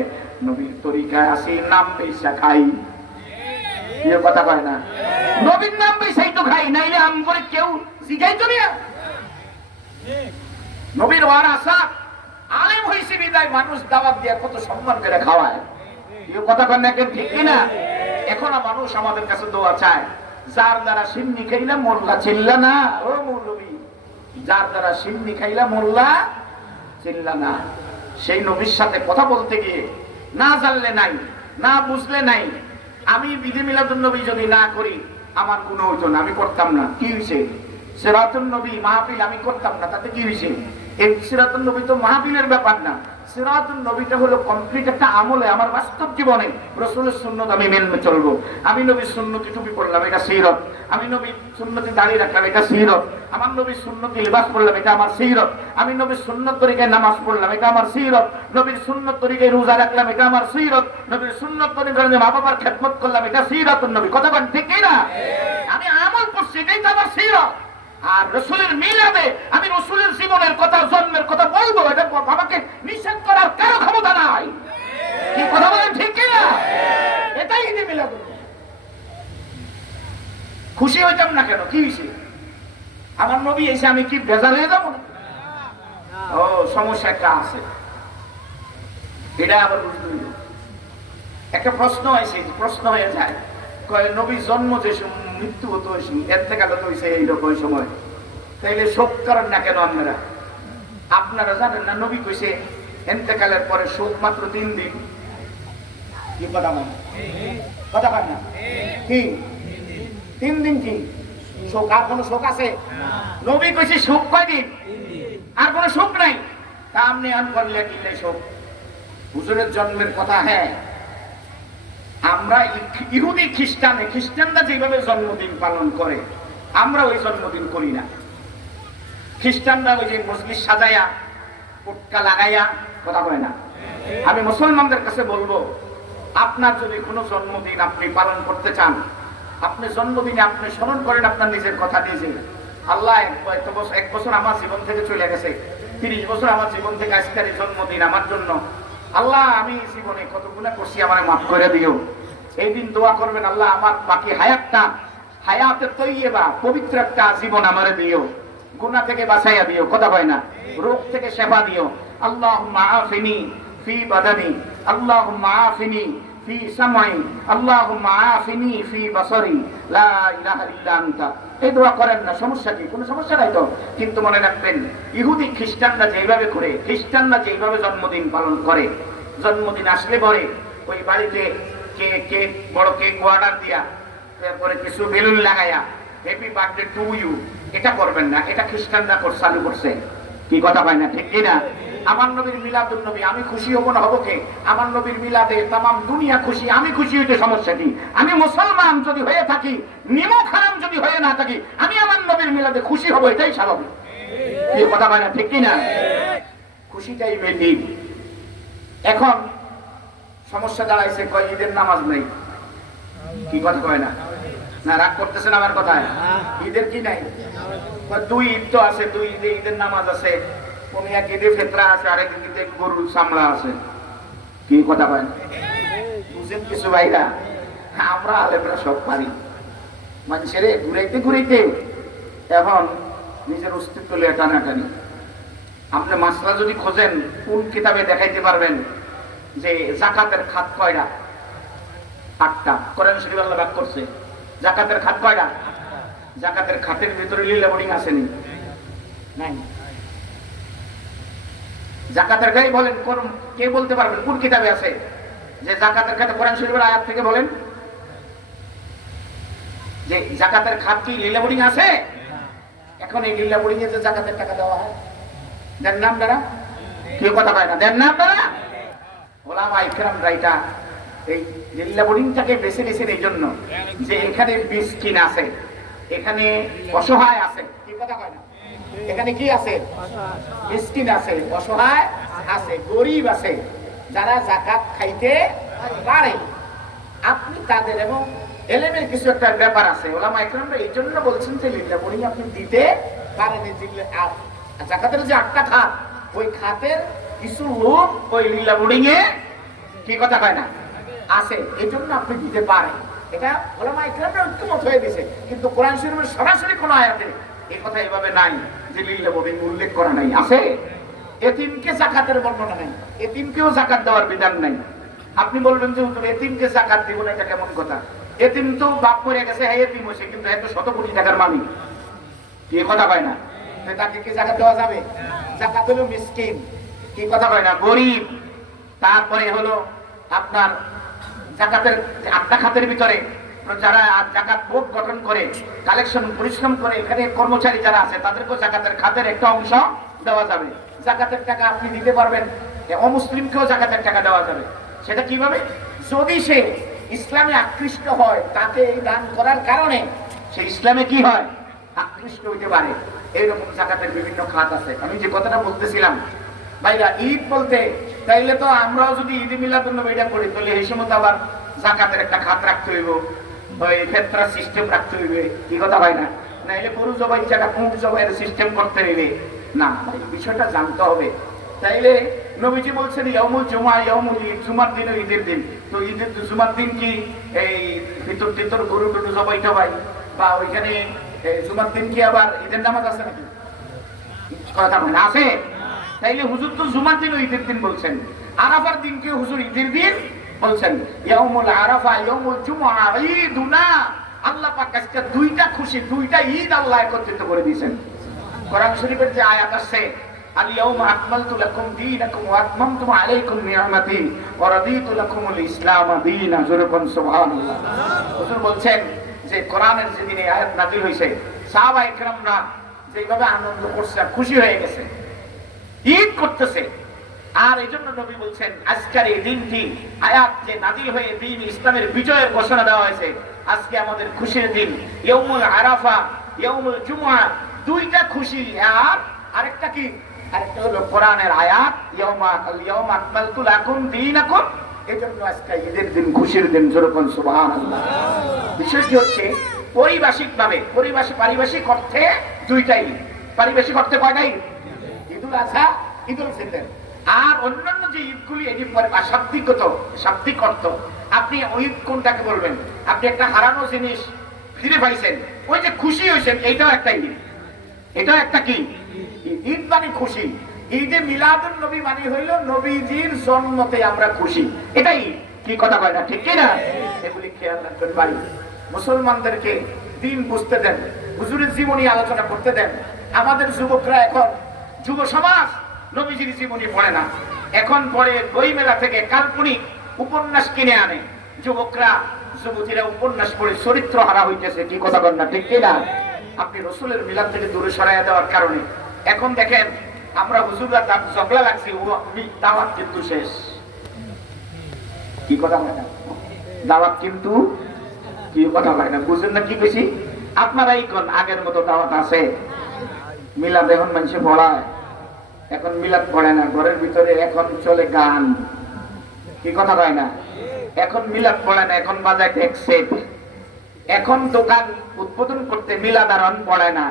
নবীর তরিকায় আসি, নাম পয়সা খাই, কথা কয় না। নবীর নাম পয়সাই তো খাই, নাইলে আম করে কেউ জিগাইতো না। নবীর ওয়ারাসা আলেম হইছে বিদায় মানুষ দাওয়াত দিয়া কত সম্মান করে খাওয়ায়। কথা কয় না, কেন ঠিক কিনা? এখনো মানুষ আমাদের কাছে দোয়া চায়, যার দ্বারা সিন্নি খাইলা মোল্লা চিল্লা না। ও মৌলবী, যার দ্বারা সিন্নি খাইলা মোল্লা চিল্লা না। সেই নবীর সাথে কথা বলতে গিয়ে না জানলে নাই, না বুঝলে নাই। আমি বিধি মিলাদুন নবী যদি না করি আমার কোনো হইতো না, আমি করতাম না। কি হয়েছে? সিরাতুন নবী মাহফিল আমি করতাম না, তাতে কি হয়েছে? এই সিরাতুন নবী তো মাহফিলের ব্যাপার না। সিরাতুন নবীটা হলো কমপ্লিট একটা আমলে, আমার বাস্তব জীবনে রাসূলের সুন্নাত আমি মেনে চলবো। আমি নবীর সুন্নতি টুপি পরলাম, এটা সিরাত। আমি নবীর সুন্নতি দাড়ি রাখলাম, এটা সিরাত। আমার নবীর সুন্নতি লিবাস পরলাম, এটা আমার সিরাত। আমি নবীর সুন্নত তরিকায় নামাজ পড়লাম, এটা আমার সিরাত। নবীর সুন্নত তরিকায় রোজা রাখলাম, এটা আমার সিরাত। নবীর সুন্নত তরিকায় মা বাবার খেদমত করলাম, এটা সিরাতুন নবী। কথা বলেন ঠিক কি না? আমি আমল করছি, এটাই তো আমার সিরাত। আর রাসূলের মিলাদে আমি রাসূলের জীবনের কথা, জন্মের কথা বলবো, এটা আমাকে নিষেধ করার কারো ক্ষমতা নাই। কি কথা বলেন ঠিক কি না? এটাই ঈদে মিলাদ। খুশি হইতাম না কেন? কি হয়েছে? আমার নবী এসে আমি কি বেজাল হয়ে যাবো? ও, সমস্যা একটা আছে, এটা আবার বুঝতে হইল। একটা প্রশ্ন হয়েছে, প্রশ্ন হয়ে যায়, নবীর জন্ম যে মৃত্যু হতো, এতেকাল তো হয়েছে এইরকম সময়, তাইলে শোক করেন না কেন আপনারা? আপনারা জানেন না নবী কইছে এতেকালের পরে শোক মাত্র 3 দিন। কি কথা মানে? কথা হয় না? কি 3 দিন? কি শোক? আর কোন শোক আছে? নবী কইছে শোক কয়দিন? আর কোন শোক নাই। তা আপনি আন করলে কি নাই শোক? হুজুরের জন্মের কথা। হ্যাঁ, আমরা ইহুদি খ্রিস্টানরা যেভাবে জন্মদিন পালন করে আমরা ওই জন্মদিন করি না। খ্রিস্টানরা ওই যে মসজিদ সাজায়া পুটকা লাগাইয়া, কথা বলে না। আমি মুসলমানদের কাছে বলবো, আপনার যদি কোনো জন্মদিন আপনি পালন করতে চান, আপনি জন্মদিনে আপনি স্মরণ করেন আপনার নিজের কথা নিজে। আল্লাহ 1 বছর আমার জীবন থেকে চলে গেছে, 30 বছর আমার জীবন থেকে আজকের এই জন্মদিন আমার জন্য। আল্লাহ, আমি জীবনে কত গুনাহ করছি, আমারে মাফ করে দিও। এই দিন দোয়া করবেন, আল্লাহ আমার বাকি হায়াতটা, হায়াতে তৈয়বা, পবিত্র একটা জীবন আমারে দিও, গুনাহ থেকে বাঁচাইয়া দিও। কথা কয় না? রোগ থেকে সেবা দিও। আল্লাহুম্মা আফিনি ফি বাদানি, আল্লাহুম্মা আফিনি ফি সামাই, আল্লাহুম্মা আফিনি ফি বাসারি, লা ইলাহা ইল্লা আনতা। এই দোয়া করেন না, সমস্যা কি? কোনো সমস্যা নাই তো। কিন্তু মনে রাখবেন, ইহুদি খ্রিস্টানরা যেইভাবে করে, খ্রিস্টানরা যেইভাবে জন্মদিন পালন করে, জন্মদিন আসলে পরে ওই বাড়িতে কেক, বড় কেক অর্ডার দিয়া, তারপরে কিছু বেলুন লাগাইয়া হ্যাপি বার্থডে টু ইউ, এটা করবেন না। এটা খ্রিস্টানরা চালু করছে। কি কথা পায় না? ঠিক কিনা? আমার নবীর মিলাদুন নবী আমি খুশি হব না হবো কে? আমার নবীর মিলাদে তামাম দুনিয়া খুশি, আমি খুশি হইতে সমস্যা কি? আমি মুসলমান যদি হয়ে থাকি, নিমক হারাম যদি হয়ে না থাকি, আমি আমার নবীর মিলাদে খুশি হব, এটাই স্বাভাবিক। কি কথা পায় না? ঠিক কিনা? খুশিটাই মেদিন। এখন সমস্যা দাঁড়াইছে, কয় ঈদের নামাজ নেই। কি কথা কয় না? না, রাগ করতেছেন আমার কথায়? ঈদের কি নাই? 2 ঈদ তো আছে, 2 ঈদে ঈদের নামাজ আছে, কোন এক ঈদে ফিতরা আছে, আরেক ঈদে গরুর চামড়া আছে। কি কথা কয় না? বুঝেন কিছু ভাইরা? আমরা আলেমরা সব পারি। মানুষের ঘুরাইতে ঘুরাইতে এখন নিজের অস্তিত্ব লিয়ে টানাটানি। আপনি মাসলা যদি খোঁজেন, কোন কিতাবে দেখাইতে পারবেন যে যাকাতের খাত কয়টা? 8টা। কোরআন শরীফ আল্লাহ বাদ করছে যাকাতের খাত কয়টা? যাকাতের খাতের ভিতরে লেবলিং আসেনি, নাই। যাকাতের গায়ে বলেন, কে বলতে পারবেন কোন কিতাবে আছে যে যাকাতের খাতে? কোরআন শরীফের আয়াত থেকে বলেন যে যাকাতের খাত কি লীলাবড়ি আছে? এখন এই লীলাবড়ি যে যাকাতের টাকা দেওয়া হয়, দেন নাম দ্বারা। কেউ কথা কয় না, দেন নাম দ্বারা। ওলামা ইকরাম রাইটা এই লিল্লা বোর্ডিংটাকে বেছে নিয়েছেন এই জন্য যে এখানে মিসকিন আছে, এখানে অসহায় আছে, কি কথা কয় না, এখানে কি আছে, মিসকিন আছে, অসহায় আছে, গরিব আছে, যারা যাকাত খাইতে পারে, আপনি তাদের এবং এলেমের কিছু একটা ব্যাপার আছে। ওলামা ইকরামরা এই জন্য বলছেন যে লিল্লা বোর্ডিং আপনি দিতে পারেন। যাকাতের যে 8টা খাত, ওই খাতের কিছু লোক ওই লিল্লা বোর্ডিং এ কি কথা কয় না আছে, এই জন্য আপনি দিতে পারেন। এটা ওলামা ইকরামরা ঐক্যমত হয়ে গেছে, কিন্তু কোরআন শরীফের সরাসরি কোন আয়াতে এই কথা এভাবে নাই যে লিল্লা বোর্ডিং উল্লেখ করা নাই। আছে এতিমকে যাকাতের বর্ণনা নাই, এতিমকেও যাকাত দেওয়ার বিধান নাই। আপনি বলবেন যে এতিমকে যাকাত দিব না, এটা কেমন কথা? এতিম তো বাপ মরে গেছে, হ্যাঁ এতিম হয়েছে, কিন্তু এত শত কোটি টাকার মালিক, কি কথা কয় না, তাকে কি যাকাত দেওয়া যাবে? যাকাত হলো মিসকিন, কি কথা কয় না, গরিব। তারপরে হলো আপনার যাকাতের 8টা খাতের ভিতরে যারা যাকাত বোর্ড গঠন করে কালেকশন পরিশ্রম করে, এখানে কর্মচারী যারা আছে তাদেরকেও যাকাতের খাতের একটা অংশ দেওয়া যাবে। যাকাতের টাকা আপনি দিতে পারবেন, অমুসলিমকেও যাকাতের টাকা দেওয়া যাবে। সেটা কিভাবে? যদি সে ইসলামে আকৃষ্ট হয়, তাকে এই দান করার কারণে সে ইসলামে কি হয়, আকৃষ্ট হইতে পারে। এইরকম যাকাতের বিভিন্ন খাত আছে। আমি যে কথাটা বলতেছিলাম ভাইরা, ঈদ বলতে তাইলে তো আমরাও যদি ঈদ মিলাদুন্নবী এটা করি, তাহলে এই সময় আবার যাকাতের একটা খাত রাখতে হইব, ওই ফেতরা সিস্টেম রাখতে হইবে, কি কথা হয় না? নাইলে গরু জবাই জায়গা মুখ জবাইয়ের সিস্টেম করতে হইবে না, বিষয়টা জানতে হবে। তাইলে নবীজি বলছেন ইয়াউমুল জুমআ, ইয়াউমুল ঈদ, জুমার দিন ও ঈদের দিন। তো ঈদের জুমার দিন কি এই ভিতর গরু টরু জবাই টবাই, বা ওইখানে জুমার দিন কি আবার ঈদের নামাজ আছে নাকি? কথা বলেন আছে? তাইলে হুজুর তো জুমার দিন ও ঈদের দিন বলছেন, আরাফার দিনকে হুজুর ঈদের দিন বলছেন। ইয়াউমুল আরাফা, ইয়াউমুল জুমআ ঈদুনা। আল্লাহ পাক আজকে 2টা খুশি, 2টা ঈদ আল্লাহ একত্রিত করে দিয়েছেন। কোরআন শরীফের যে আয়াত আছে, আল ইয়াউমা আকমালতু লাকুম দীনাকুম ওয়া আতমামতু আলাইকুম নি'মাতি ওয়া রাদিতু লাকুমুল ইসলাম দীনান। জোরকন সুবহানাল্লাহ। হুজুর বলছেন যে কোরআনের যেদিন এই আয়াত নাযিল হইছে, সাহাবায়ে কেরামরা যেভাবে আনন্দ করছে, খুশি হয়ে গেছে, ঈদ করতেছে। আর এই জন্য নবী বলছেন আজকের এই দিনটি আয়াত যে নাযিল হয়ে দিন ইসলামের বিজয়ের ঘোষণা দেওয়া হয়েছে, আজকে আমাদের খুশির দিন। ইয়াউমুল আরাফা, ইয়াউমুল জুমআ, 2টা খুশি। আর আরেকটা কি? আরেকটা হলো কোরআনের আয়াত, ইয়াউমা আকমালতু লাকুম দীনাকুম। এজন্য আজকে ঈদের দিন, খুশির দিন। জোরকন সুবহানাল্লাহ। বিষয়টি হচ্ছে পারিভাষিক অর্থে 2টাই। পারিভাষিক অর্থে কয়টা ঈদ? ঈদুল আযহা, ঈদুল ফিতর। আর অন্যান্য যে ঈদগুলি, এটি শাব্দিক অর্থ। আপনি ঈদ কোনটাকে বলবেন? আপনি একটা হারানো জিনিস ফিরে পাইছেন, ওই যে খুশি হয়েছেন, এইটাও একটা ঈদ। এটাও একটা কি ঈদ, মানে খুশি। ঈদে মিলাদুন নবী মানে হইল নবীজির জন্মতে আমরা খুশি, এটাই। কি কথা কয় না, ঠিক কি না? এগুলি খেয়াল রাখবেন ভাই। মুসলমানদেরকে দিন বুঝতে দেন, হুজুরের জীবনী আলোচনা করতে দেন। আমাদের যুবকরা এখন, যুব সমাজ নবীজির জীবনী পড়ে না, এখন পড়ে বই মেলা থেকে কাল্পনিক উপন্যাস কিনে আনে। যুবতীরা উপন্যাস পড়ে চরিত্র হারা হইতেছে। কি কথা বল না, ঠিক কিনা? আপনি রসুলের মিলাদ থেকে দূরে সরাইয়া দেওয়ার কারণে এখন দেখেন আমরা হুজুররা ঝগড়া লাগছি, দাওয়াত কিন্তু শেষ। কি কথা হয় না, দাওয়াত কিন্তু কি কথা হয় না, বুঝেন না? কি বেশি আপনারাই কোন আগের মতো দাওয়াত আছে? মিলাদ এখন মানুষে পড়ায়, এখন মিলাদ পড়ে না, ঘরের ভিতরে এখন চলে গান। কি কথা হয় না? এখন মিলাদ পড়ে না, এখন বাজায় ট্যাক্সেট। এখন দোকান উদ্বোধন করতে মিলাদারণ পড়ে না,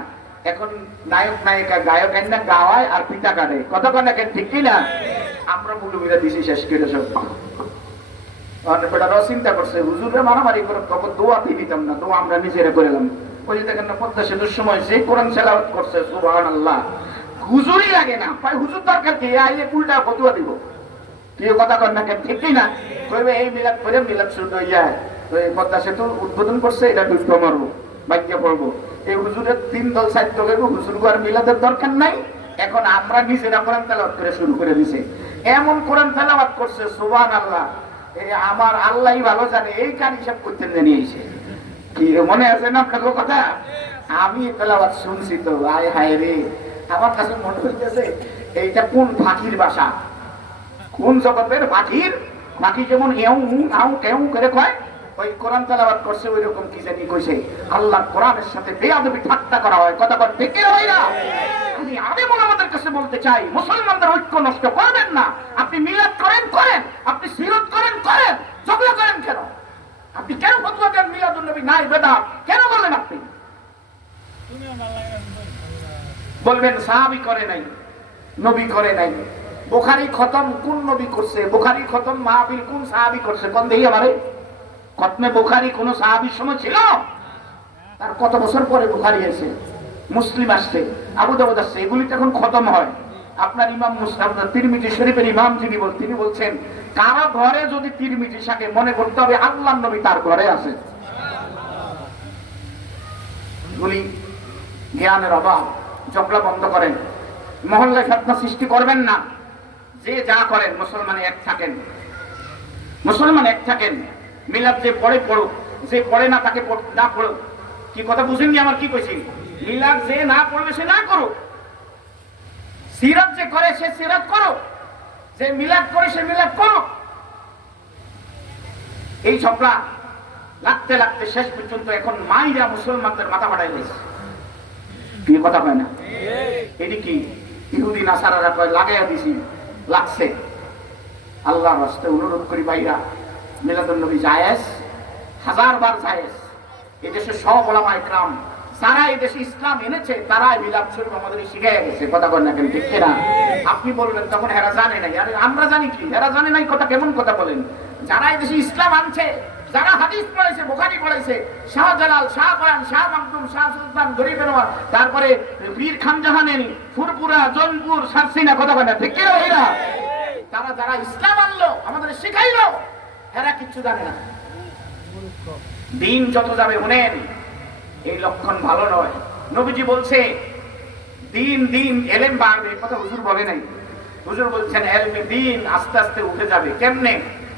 এখন নায়ক নায়িকা গায়ক এনে গাওয়ায় আর পিতা কাটে। কথা কয় না, ঠিক কি না? আমরা মুলুমিরা দিছি শেষ করে সব। চিন্তা করছে হুজুরে মারামারি করে, তখন দোয়াতেই দিতাম না, দোয়া আমরা নিজেরা করলাম। ওই যে দেখেন না, পদ্মা সেতুর সময় যে কোরআন তেলাওয়াত করছে, সুবহানাল্লাহ, হুজুরই লাগে না, ভাই হুজুর দরকার কি? আইলে উল্টা ফতোয়া দিব। কি কথা কয় না, ঠিক কি না? কইবে এই মিলাদ করে মিলাদ শুরু হয়ে যায়, পদ্মা সেতু উদ্বোধন করছে, এটা ডুবতে মারবো, বাক্য পড়বো। এই হুজুরের 3 দল 4 দল হইব, হুজুর আর মিলাদের দরকার নাই। এখন আমরা নিজেরা কোরআন তেলাওয়াত করে শুরু করে দিছে। এমন কোরআন তেলাওয়াত করছে, সুবহানাল্লাহ, আমার আল্লাহই ভালো জানে। এই কান হিসাব করতে জানিয়েছে। কি মনে আছে না আপনার কথা? আমি তেলাওয়াত শুনছি তো, আয় হায় রে, আমার কাছে মনে হইতেছে এইটা কোন ফাঁকির বাসা, কোন জগতের ফাঁকির পাখি যেমন এও আউ কেউ করে কয়, ওই কোরআন তেলাওয়াত করছে ওই রকম কি জানি কইছে, আল্লাহ কোরআনের সাথে বেয়াদবি ঠাট্টা করা হয়। কথা বল ঠিক কি হয় না? আমি আলেমুল আমাদের কাছে বলতে চাই, মুসলমানদের ঐক্য নষ্ট করবেন না। আপনি মিলাদ করেন করেন, আপনি সিরত করেন করেন, ঝগড়া করেন কেন? আপনি কেন ফতোয়া দেন মিলাদুন নবী নাই বেদাত কেন বলেন? আপনি বলবেন সাহাবী করে নাই, নবী করে নাই। বুখারী খতম কোন নবী করছে? বুখারী খতম মাহফিল কোন সাহাবী করছে? কোন দেই আমারে খতমে বুখারী কোন সাহাবীর সময় ছিল? তার কত বছর পরে বুখারী এসে, মুসলিম আসছে, আবু দাউদ আসছে, এগুলি তো এখন খতম হয়। আপনার ইমাম মুসলিম তিরমিজি শরীফের ইমাম তিনি বলছেন, কারো ঘরে যদি তিরমিজি থাকে মনে করতে হবে আল্লাহর নবী তার ঘরে আছে। গুলি জ্ঞানের অভাব, ঝগড়া বন্ধ করেন, মহল্লায় ফিতনা সৃষ্টি করবেন না। যে যা করেন মুসলমান এক থাকেন, মুসলমান এক থাকেন। মিলাদ যে পড়ে পড়ুক, যে পড়ে না তাকে না পড়ুক। কি কথা বুঝেননি আমার কি কইছি? মিলাদ যে না পড়বে সে না করুক, সিরাত যে করে সে সিরাত করুক, যে মিলাদ করে সে মিলাদ করুক। এই ঝগড়া লাগতে লাগতে শেষ পর্যন্ত এখন মাইরা মুসলমানদের মাথা ফাটাই দিয়েছে। কি কথা কয় না? এটি কি ইহুদি নাসারারা কয় লাগাইয়া দিছি, লাগছে। আল্লাহর রাস্তায় অনুরোধ করি ভাইরা, মিলাদুন নবী জায়েজ, 1000 বার জায়েজ। এদেশে সব ওলামা ইকরাম যারা এদেশে ইসলাম এনেছে তারাই মিলাদ শরীফ আমাদের শিখাইয়া গেছে। কথা বলেন না কেন? ঠিক কিনা? আপনি বলবেন তখন হেরা জানে নাই। আরে আমরা জানি কি, হেরা জানে নাই কথা কেমন কথা বলেন? যারা এদেশে ইসলাম আনছে, যারা হাদিস পড়াইছে, বুখারী পড়াইছে, শাহজালাল, শাহ কোরআন, শাহ মাকদুম, শাহ সুলতান, গরিব নওয়াজ, তারপরে পীর খানজাহানেনি, ফুরপুরা, জৌনপুর, সারসিনা, কথা বলেন না ঠিক কিনা ভাইরা? তারা যারা ইসলাম আনলো, আমাদের শিখাইলো, এরা কিচ্ছু জানে না। দিন যত যাবে শুনেন, এই লক্ষণ ভালো নয়। নবীজি বলছে দিন দিন এলেম বাড়বে, কথা হুজুর বলে নাই। হুজুর বলছেন এলমে দিন আস্তে আস্তে উঠে যাবে। কেমনে?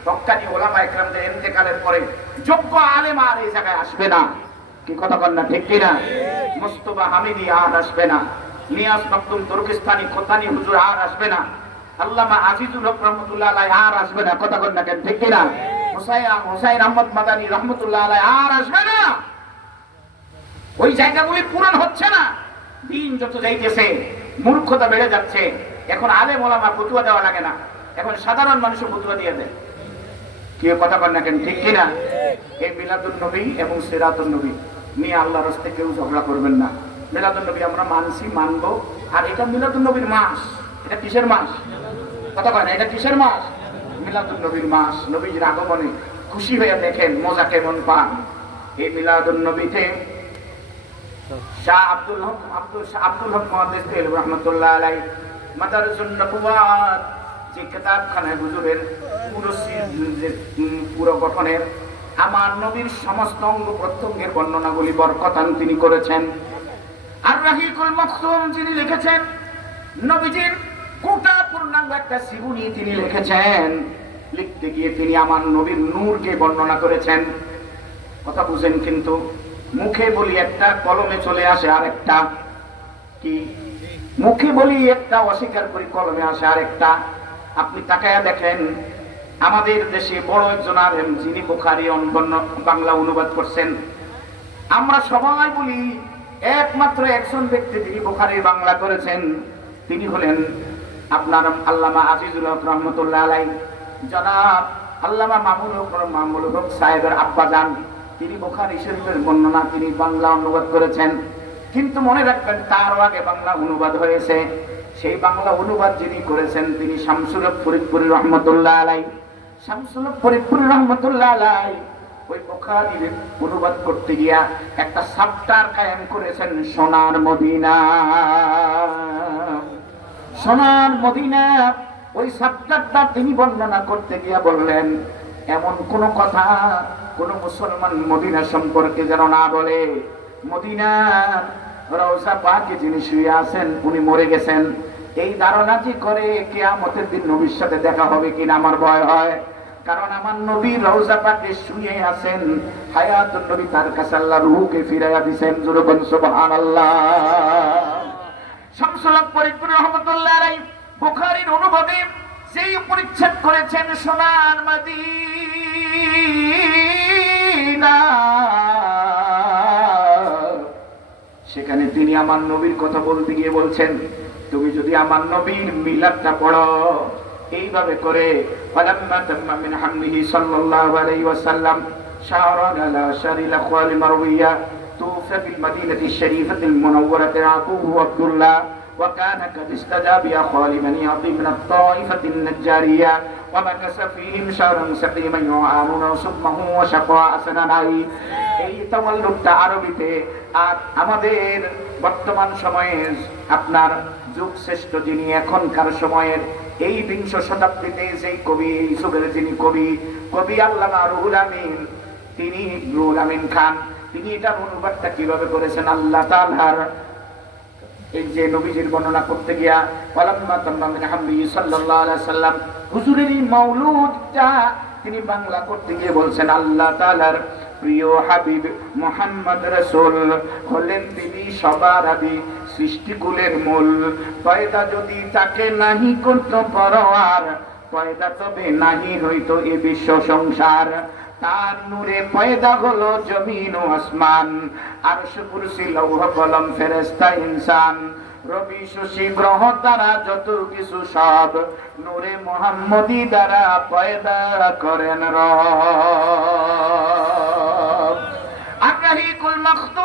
হক্কানি ওলামা ইকরামদের ইন্তেকালের পরে যোগ্য আলেম আর এই জায়গায় আসবে না। কি কথা বলেন না ঠিক কিনা? মুস্তাফা হামিদি আর আসবে না, নিয়াজ মাকতুম তুর্কিস্তানি খোতানি হুজুর আর আসবে না, আল্লামা আজিজুল হক রহমাতুল্লাহ আলাইহি আর আসবে না। কথা বলেন না কেন? ঠিক কিনা? হুসাইন আহমদ মাদানী রহমাতুল্লাহ আলাইহি আর আসবে না। ওই জায়গাগুলি পূরণ হচ্ছে না। দিন যত যাইতেছে মূর্খতা বেড়ে যাচ্ছে। এখন আলেম ওলামা ফতোয়া দেওয়া লাগে না, এখন সাধারণ মানুষও ফতোয়া দিয়ে দেয়। কি কথা বলেন না কেন? ঠিক কিনা? এই মিলাদুন নবী এবং সিরাতুন নবী নিয়ে আল্লাহর রাস্তায় কেউ ঝগড়া করবেন না। মিলাদুন নবী আমরা মানছি, মানবো। আর এটা মিলাদুন নবীর মাস। এটা কিসের মাস? কথা বলেন, এটা কিসের মাস? মিলাদুন নবীর মাস। নবীর আগমনে খুশি হয়ে দেখেন মজা কেমন পান। এই মিলাদুন নবীতে শাহ আব্দুল হক মুহাদ্দিস রহমাতুল্লাহ আলাইহি মাদারুসুন নবুওয়াত যে কিতাবখানায় হুজুরের পুরো গঠনের আমার নবীর সমস্ত অঙ্গ প্রত্যঙ্গের বর্ণনাগুলি বরকতান তিনি করেছেন। আর রাহিকুল মাকতুম যিনি লিখেছেন, নবীজির গোটা পূর্ণাঙ্গ একটা জীবনী তিনি লিখেছেন। লিখতে গিয়ে তিনি আমার নবীর নূরকে বর্ণনা করেছেন। কথা বুঝেন? কিন্তু মুখে বলি একটা, কলমে চলে আসে আরেকটা। কি? মুখে বলি একটা, অস্বীকার করি কলমে আসে আরেকটা। আপনি তাকায়া দেখেন, আমাদের দেশে বড় একজন আলেম যিনি বুখারী বাংলা অনুবাদ করছেন, আমরা সবাই বলি একমাত্র একজন ব্যক্তি যিনি বুখারীর বাংলা করেছেন, তিনি হলেন আপনার আল্লামা আজিজুল হক রহমতুল্লাহ আলাইহি। জনাব আল্লামা মামুনুল হক সাহেবের আব্বাজান, তিনি বুখারী শরীফের বর্ণনা তিনি বাংলা অনুবাদ করেছেন। কিন্তু মনে রাখবেন তার আগে বাংলা অনুবাদ হয়েছে। সেই বাংলা অনুবাদ যিনি করেছেন তিনি শামসুল হক ফরিদপুরি রহমতুল্লাহ আলাইহি। শামসুল হক ফরিদপুরি রহমতুল্লাহ আলাইহি ওই বুখারীর অনুবাদ করতে গিয়া একটা চ্যাপ্টার কায়েম করেছেন, সোনার মদিনা। সোনার মদিনা ওই চ্যাপ্টারটা তিনি বর্ণনা করতে গিয়া বললেন, এমন কোন কথা কোন মুসলমান মদিনা সম্পর্কে যেন না বলে। মদিনার রওজা পাকে যিনি শুয়ে আছেন উনি মরে গেছেন, এই ধারণা যে করে কিয়ামতের দিন নবীর সাথে দেখা হবে কিনা আমার ভয় হয়। কারণ আমার নবী রওজা পাকে শুয়ে আছেন, হায়াতুন নবী তার কাছে আল্লাহ রূহকে ফিরাইয়া দিবেন। জোরে বলুন সুবহানাল্লাহ। শামসুল হক ফরিদপুরি রহমাতুল্লাহ আলাইহি বুখারীর অনুবাদে যেই পরিচ্ছেদ করেছেন সোনার মদিনা, সেখানে তিনি আমার নবীর কথা বলতে গিয়ে বলছেন, তুমি যদি আমার নবীর মিলাদটা পড়ো এইভাবে করে, ফালাম্মা তাম্মা মিন হামদিহি সাল্লাল্লাহু আলাইহি ওয়াসাল্লাম শাহরান আলা শারিল আখওয়াল মারওয়িয়া তুফা ফিল মাদিনাতিশ শরীফাতিল মুনাওওয়ারাতি আবুহু আব্দুল্লাহ وكان قد استجاب أخوال بني عظيم من الطائفة النجارية ومكث فيهم شهرا سقيما يعانون صدمه وشقاء سنناي। এই তাওয়াল্লুদটা আরবিতে। আর আমাদের বর্তমান সময়ে আপনার যুগ শ্রেষ্ঠ যিনি এখনকার সময়ের এই 20 শতাব্দীতে যেই কবি, এই যুগের যিনি কবি আল্লামা রুহুল আমিন, তিনি রুহুল আমিন খান, তিনি এটা অনুবাদটা কিভাবে করেছেন আল্লাহ তাআলার এই যে নবীজির বর্ণনা করতে গিয়া ওয়ালাম্মা তাম্মা মিন হামদিহি সাল্লাল্লাহু আলাইহি সাল্লাম হুজুরের এই মাওলুদটা তিনি বাংলা করতে গিয়ে বলছেন, আল্লাহ তাআলার প্রিয় হাবিব মুহাম্মদ রাসূল হলেন তিনি সবার আদি, সৃষ্টিকুলের মূল। পয়দা যদি তাকে নাহি করত পরওয়ার, পয়দা তবে নাহি হইতো এ বিশ্ব সংসার। তার নূরে পয়দা হলো জমিন ও আসমান, আরশ কুরসি লৌহ কলম ফেরেশতা ইনসান, রবি শশী গ্রহ তারা যত কিছু সব নূরে মুহাম্মদি দ্বারা পয়দা করেন রব। আকাহিকুল মাখতুম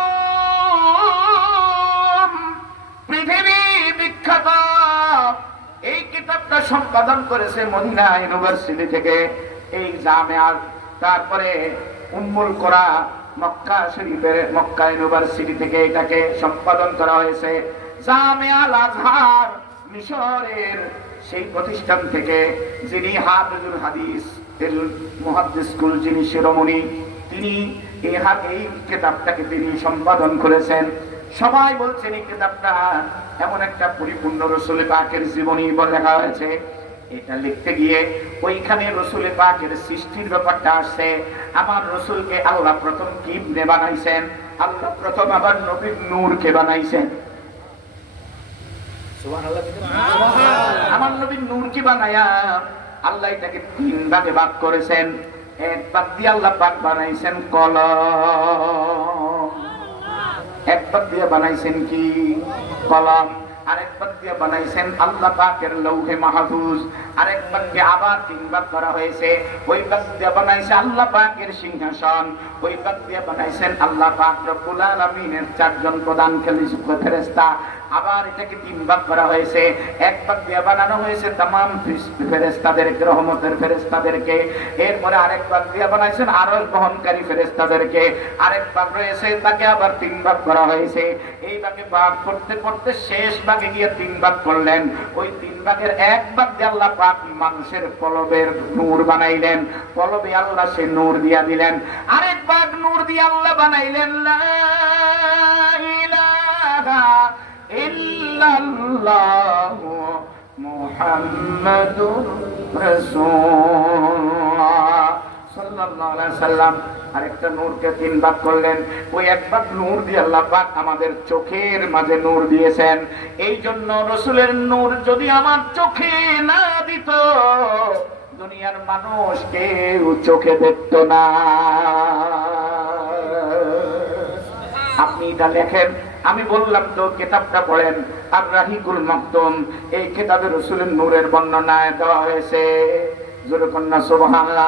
পৃথিবী বিখ্যাত এই কিতাবটা সম্পাদন করেছে মদিনা ইউনিভার্সিটি থেকে এই জামিয়া, তারপরে উম্মুল কোরা মক্কা শরীফের মক্কা ইউনিভার্সিটি থেকে এটাকে সম্পাদন করা হয়েছে। জামিয়া আল আজহার মিশরের সেই প্রতিষ্ঠান থেকে যিনি হাফিজুল হাদিস মুহাদ্দিস কুল যিনি শিরোমণি, তিনি এই কিতাবটাকে তিনি সম্পাদন করেছেন। সবাই বলছেন এই কিতাবটা এমন একটা পরিপূর্ণ রাসূল পাকের জীবনী বলে লেখা হয়েছে। এটা লিখতে গিয়ে ওইখানে রাসূল পাকের সৃষ্টির ব্যাপারটা আসছে। আমার রাসূলকে আল্লাহ প্রথম কি বানাইছেন, আল্লাহ প্রথম আবার নবীর নূরকে বানাইছেন। সুবহানাল্লাহ। আমার নবীর নূরকে বানায়া আল্লাহ এটাকে 3 ভাগে ভাগ করেছেন। এক ভাগ দিয়ে আল্লাহ পাক বানাইছেন কলম, এক ভাগ দিয়ে বানাইছেন কি কলম, আরেক ভাগ দিয়ে বানাইছেন আল্লাহ পাকের লৌহে মাহফুজ, আরেক ভাগকে আবার 3 ভাগ করা হয়েছে। ওই ভাগ দিয়ে বানাইছে আল্লাহ পাকের সিংহাসন, ওই ভাগ দিয়ে বানাইছেন আল্লাহ পাক রব্বুল আলামিনের 4 জন প্রধান ফেরেশতা। আবার এটাকে 3 ভাগ করা হয়েছে। এক ভাগ দিয়ে বানানো হয়েছে तमाम ফেরেশতাদের, রহমতের ফেরেশতাদেরকে। এরপরে আরেক ভাগ দিয়ে বানাইছেন আরশ বহনকারী ফেরেশতাদেরকে। আরেক ভাগ রয়েছে, তাকে আবার 3 ভাগ করা হয়েছে। এই ভাগে ভাগ করতে করতে শেষ ভাগে গিয়ে 3 ভাগ করলেন। ওই 3 ভাগের এক ভাগ দিয়ে আল্লাহ পাক মানুষের কলবের নূর বানাইলেন, কলবে আল্লাহ সে নূর দিয়া দিলেন। আরেক ভাগ নূর দিয়ে আল্লাহ বানাইলেন লা ইলাহা ইল্লাল্লাহু মুহাম্মাদুর রাসূলুল্লাহ সাল্লাল্লাহু আলাইহি সাল্লাম। আরেকটা নূরকে 3 ভাগ করলেন। ওই এক ভাগ নূর দিয়ে আল্লাহ পাক আমাদের চোখের মাঝে নূর দিয়েছেন। এই জন্য রাসূলের নূর যদি আমার চোখে না দিত, দুনিয়ার মানুষ কেউ চোখে দেখত না। আপনি এটা লেখেন, আমি বললাম তো কিতাবটা পড়েন, আর রাহিকুল মাকতুম, এই কিতাবে রাসূলের নূরের বর্ণনা দেওয়া হয়েছে। জোরে কন্যা সুবহানাল্লাহ।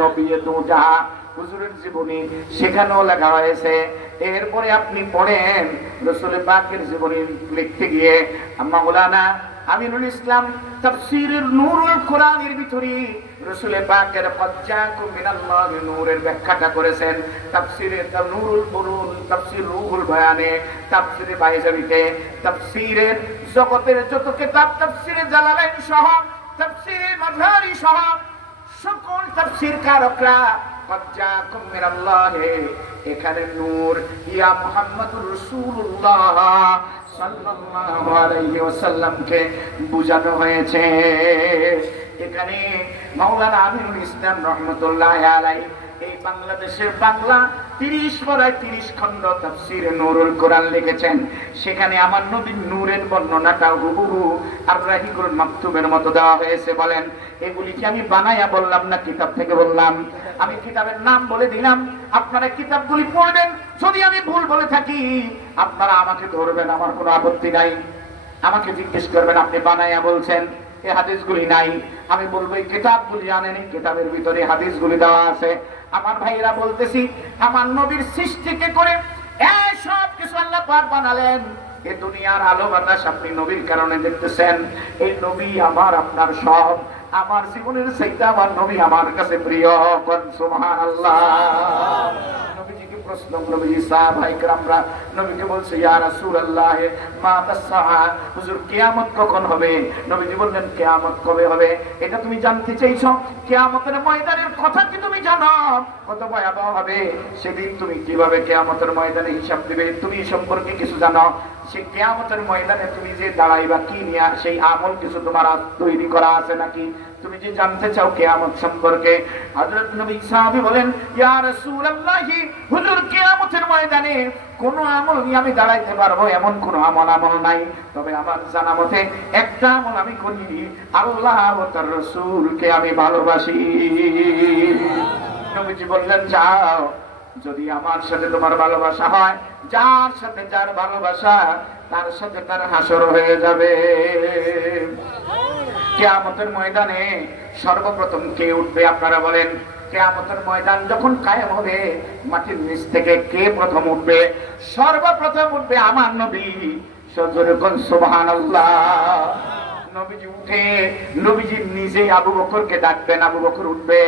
নবী দুজা হুজুরের জীবনী সেখানেও লেখা হয়েছে। এরপরে আপনি পড়েন রাসূল পাকের জীবনী লিখতে গিয়ে মাওলানা আমিনুল ইসলাম তাফসীরের নূরুল কোরআনের ভিতরে রাসূল পাকের ফাজ্জাকুম মিনাল্লাহি নূরের ব্যাখ্যাটা করেছেন। তাফসীরে নূরুল বুরুন, তাফসীর রুহুল বয়ানে, তাফসীরে বাইজাবিতে, তাফসীরের জগতের যত কিতাব, তাফসীরে জালালাইন সহ, তাফসীরে মাযহারি সহ সকল তাফসীর কারকরা ফাজ্জাকুম মিনাল্লাহি, এখানে নূর ইয়া মুহাম্মাদুর রাসূলুল্লাহ সাল্লাল্লাহু আলাইহি ওয়াসাল্লামকে বোঝানো হয়েছে। এখানে মাওলানা আমিনুল ইসলাম রহমাতুল্লাহি আলাইহি এই বাংলাদেশের বাংলা 30 পড়ায় 30 খণ্ড তাফসীরে নূরুল কোরআন লিখেছেন। সেখানে আমার নবীর নূরের বর্ণনাটা হুবহু আর রাহিকুল মাকতুবের মতো দেওয়া হয়েছে। বলেন এগুলি কি আমি বানায়া বললাম না কিতাব থেকে বললাম? আমি কিতাবের নাম বলে দিলাম, আপনারা কিতাবগুলি পড়বেন। যদি আমি ভুল বলে থাকি আপনারা আমাকে ধরবেন, আমার কোনো আপত্তি নাই। আমাকে জিজ্ঞেস করবেন আপনি বানায়া বলছেন, এই হাদিসগুলি নাই। আমি বলবো এই কিতাবগুলি আনেনি, কিতাবের ভিতরে হাদিসগুলি দেওয়া আছে। আমার ভাইরা বলতেছি, আমার নবীর সৃষ্টিকে করে এই সব কিছু আল্লাহ পাক বানালেন। এই দুনিয়ার আলো বাতাস আপনি নবীর কারণে দেখতেছেন। এই নবী আমার আপনার সব। আমার জীবনের চাইতে আমার নবী আমার কাছে প্রিয়। সুবহানাল্লাহ। নবীজিকে প্রশ্ন নবীজি সাহাবায়ে কেরামরা নবীকে বলছে, ইয়া রাসূলুল্লাহ মা তাসআ, হুজুর কিয়ামত কখন হবে? নবীজি বললেন কিয়ামত কবে হবে এটা তুমি জানতে চাইছো? কিয়ামতের ময়দানের কথা কি তুমি জানো? কত ভয়াবহ হবে সেদিন, তুমি কিভাবে কিয়ামতের ময়দানে হিসাব দিবে তুমি সম্পর্কে কিছু জানো? সেই কিয়ামতের ময়দানে তুমি যে দাঁড়াইবা কি নিয়ে, সেই আমল কিছু তোমার তৈরি করা আছে নাকি? তুমি যে জানতে চাও কিয়ামত সম্পর্কে। হযরত নবী সাহাবী বলেন, ইয়া রাসূলুল্লাহ হুজুর কিয়ামতের ময়দানে কোন আমল নিয়ে আমি দাঁড়াইতে পারবো এমন কোন আমল নাই। তবে আমার জানা মতে একটা আমল আমি করি, আল্লাহ ও তার রাসূলকে আমি ভালোবাসি। নবীজি বললেন, যাও, যদি আমার সাথে তোমার ভালোবাসা হয়, যার সাথে যার ভালোবাসা তার সাথে তার হাসর হয়ে যাবে। কিয়ামতের ময়দানে সর্বপ্রথম কে উঠবে আপনারা বলেন? কিয়ামতের ময়দান যখন কায়েম হবে, মাটির নিচ থেকে কে প্রথম উঠবে? সর্বপ্রথম উঠবে আমার নবী। সুবহানাল্লাহ। নবীজি উঠে নবীজি নিজে আবু বকরকে ডাকবেন, আবু বকর উঠবে।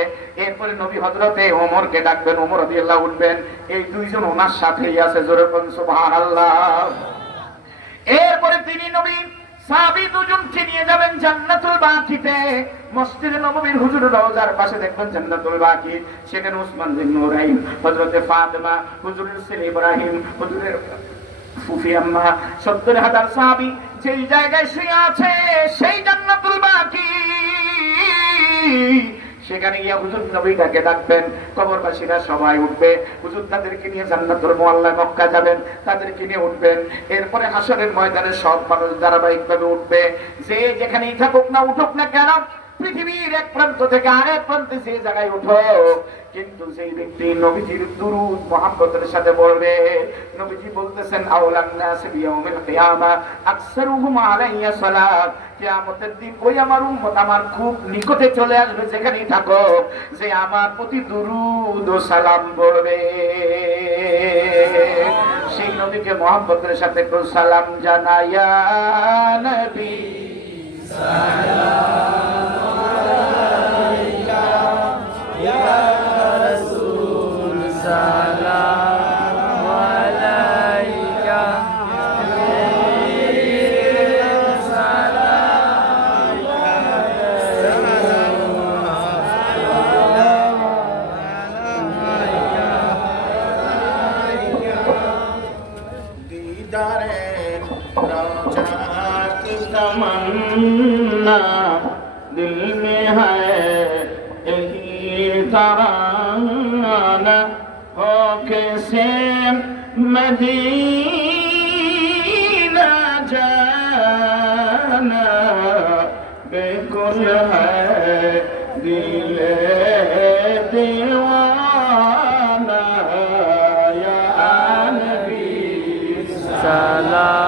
এরপরে নবী হযরতে ওমরকে ডাকবেন, ওমর রাদিয়াল্লাহু উঠবেন। এই দুইজন ওনার সাথেই আছে। জোরে বলুন সুবহানাল্লাহ। এরপরে তিনি নবী সাহাবী দুজনকে নিয়ে যাবেন জান্নাতুল বাকিতে। মসজিদে নববীর হুজুরের রওজার পাশে দেখবেন জান্নাতুল বাকি। সেখানে উসমান বিন নুরাইন, হযরতে ফাতেমা, হুজুরের ছেলে ইব্রাহিম, হুজুরের ফুফি আম্মা, ৭০,০০০ সাহাবী যেই জায়গায় শুয়ে আছে সেই জান্নাতুল বাকি। সেখানে গিয়া হুজুর নবীটাকে ডাকবেন। কবরবাসীরা সবাই উঠবে, হুজুর তাদেরকে নিয়ে জান্নাতুল মুআল্লা মক্কা যাবেন, তাদেরকে নিয়ে উঠবেন। এরপরে হাসরের ময়দানে সব মানুষ ধারাবাহিকভাবে উঠবে। যে যেখানেই থাকুক না, উঠুক না কেন, পৃথিবীর এক প্রান্ত থেকে আরেক প্রান্তে যে জায়গায় উঠো, কিন্তু যেই ব্যক্তি নবীজির দুরূদ মুহাব্বতের সাথে বলবে, নবীজি বলতেছেন আওলান নাস বিয়াউমিল কিয়ামা আকসারুহুম আলাইয়া সালাত। কিয়ামতের দিন ওই আমার উম্মত আমার খুব নিকটে চলে আসবে, যেখানেই থাকো, যে আমার প্রতি দুরূদ ও সালাম বলবে। সেই নবীকে মুহাব্বতের সাথে সালাম জানায়া নবী সালাম तमन्ना दिल में है यही तराना हो कैसे मदीना जाना बिल्कुल है दिल दीवाना या नबी सलाम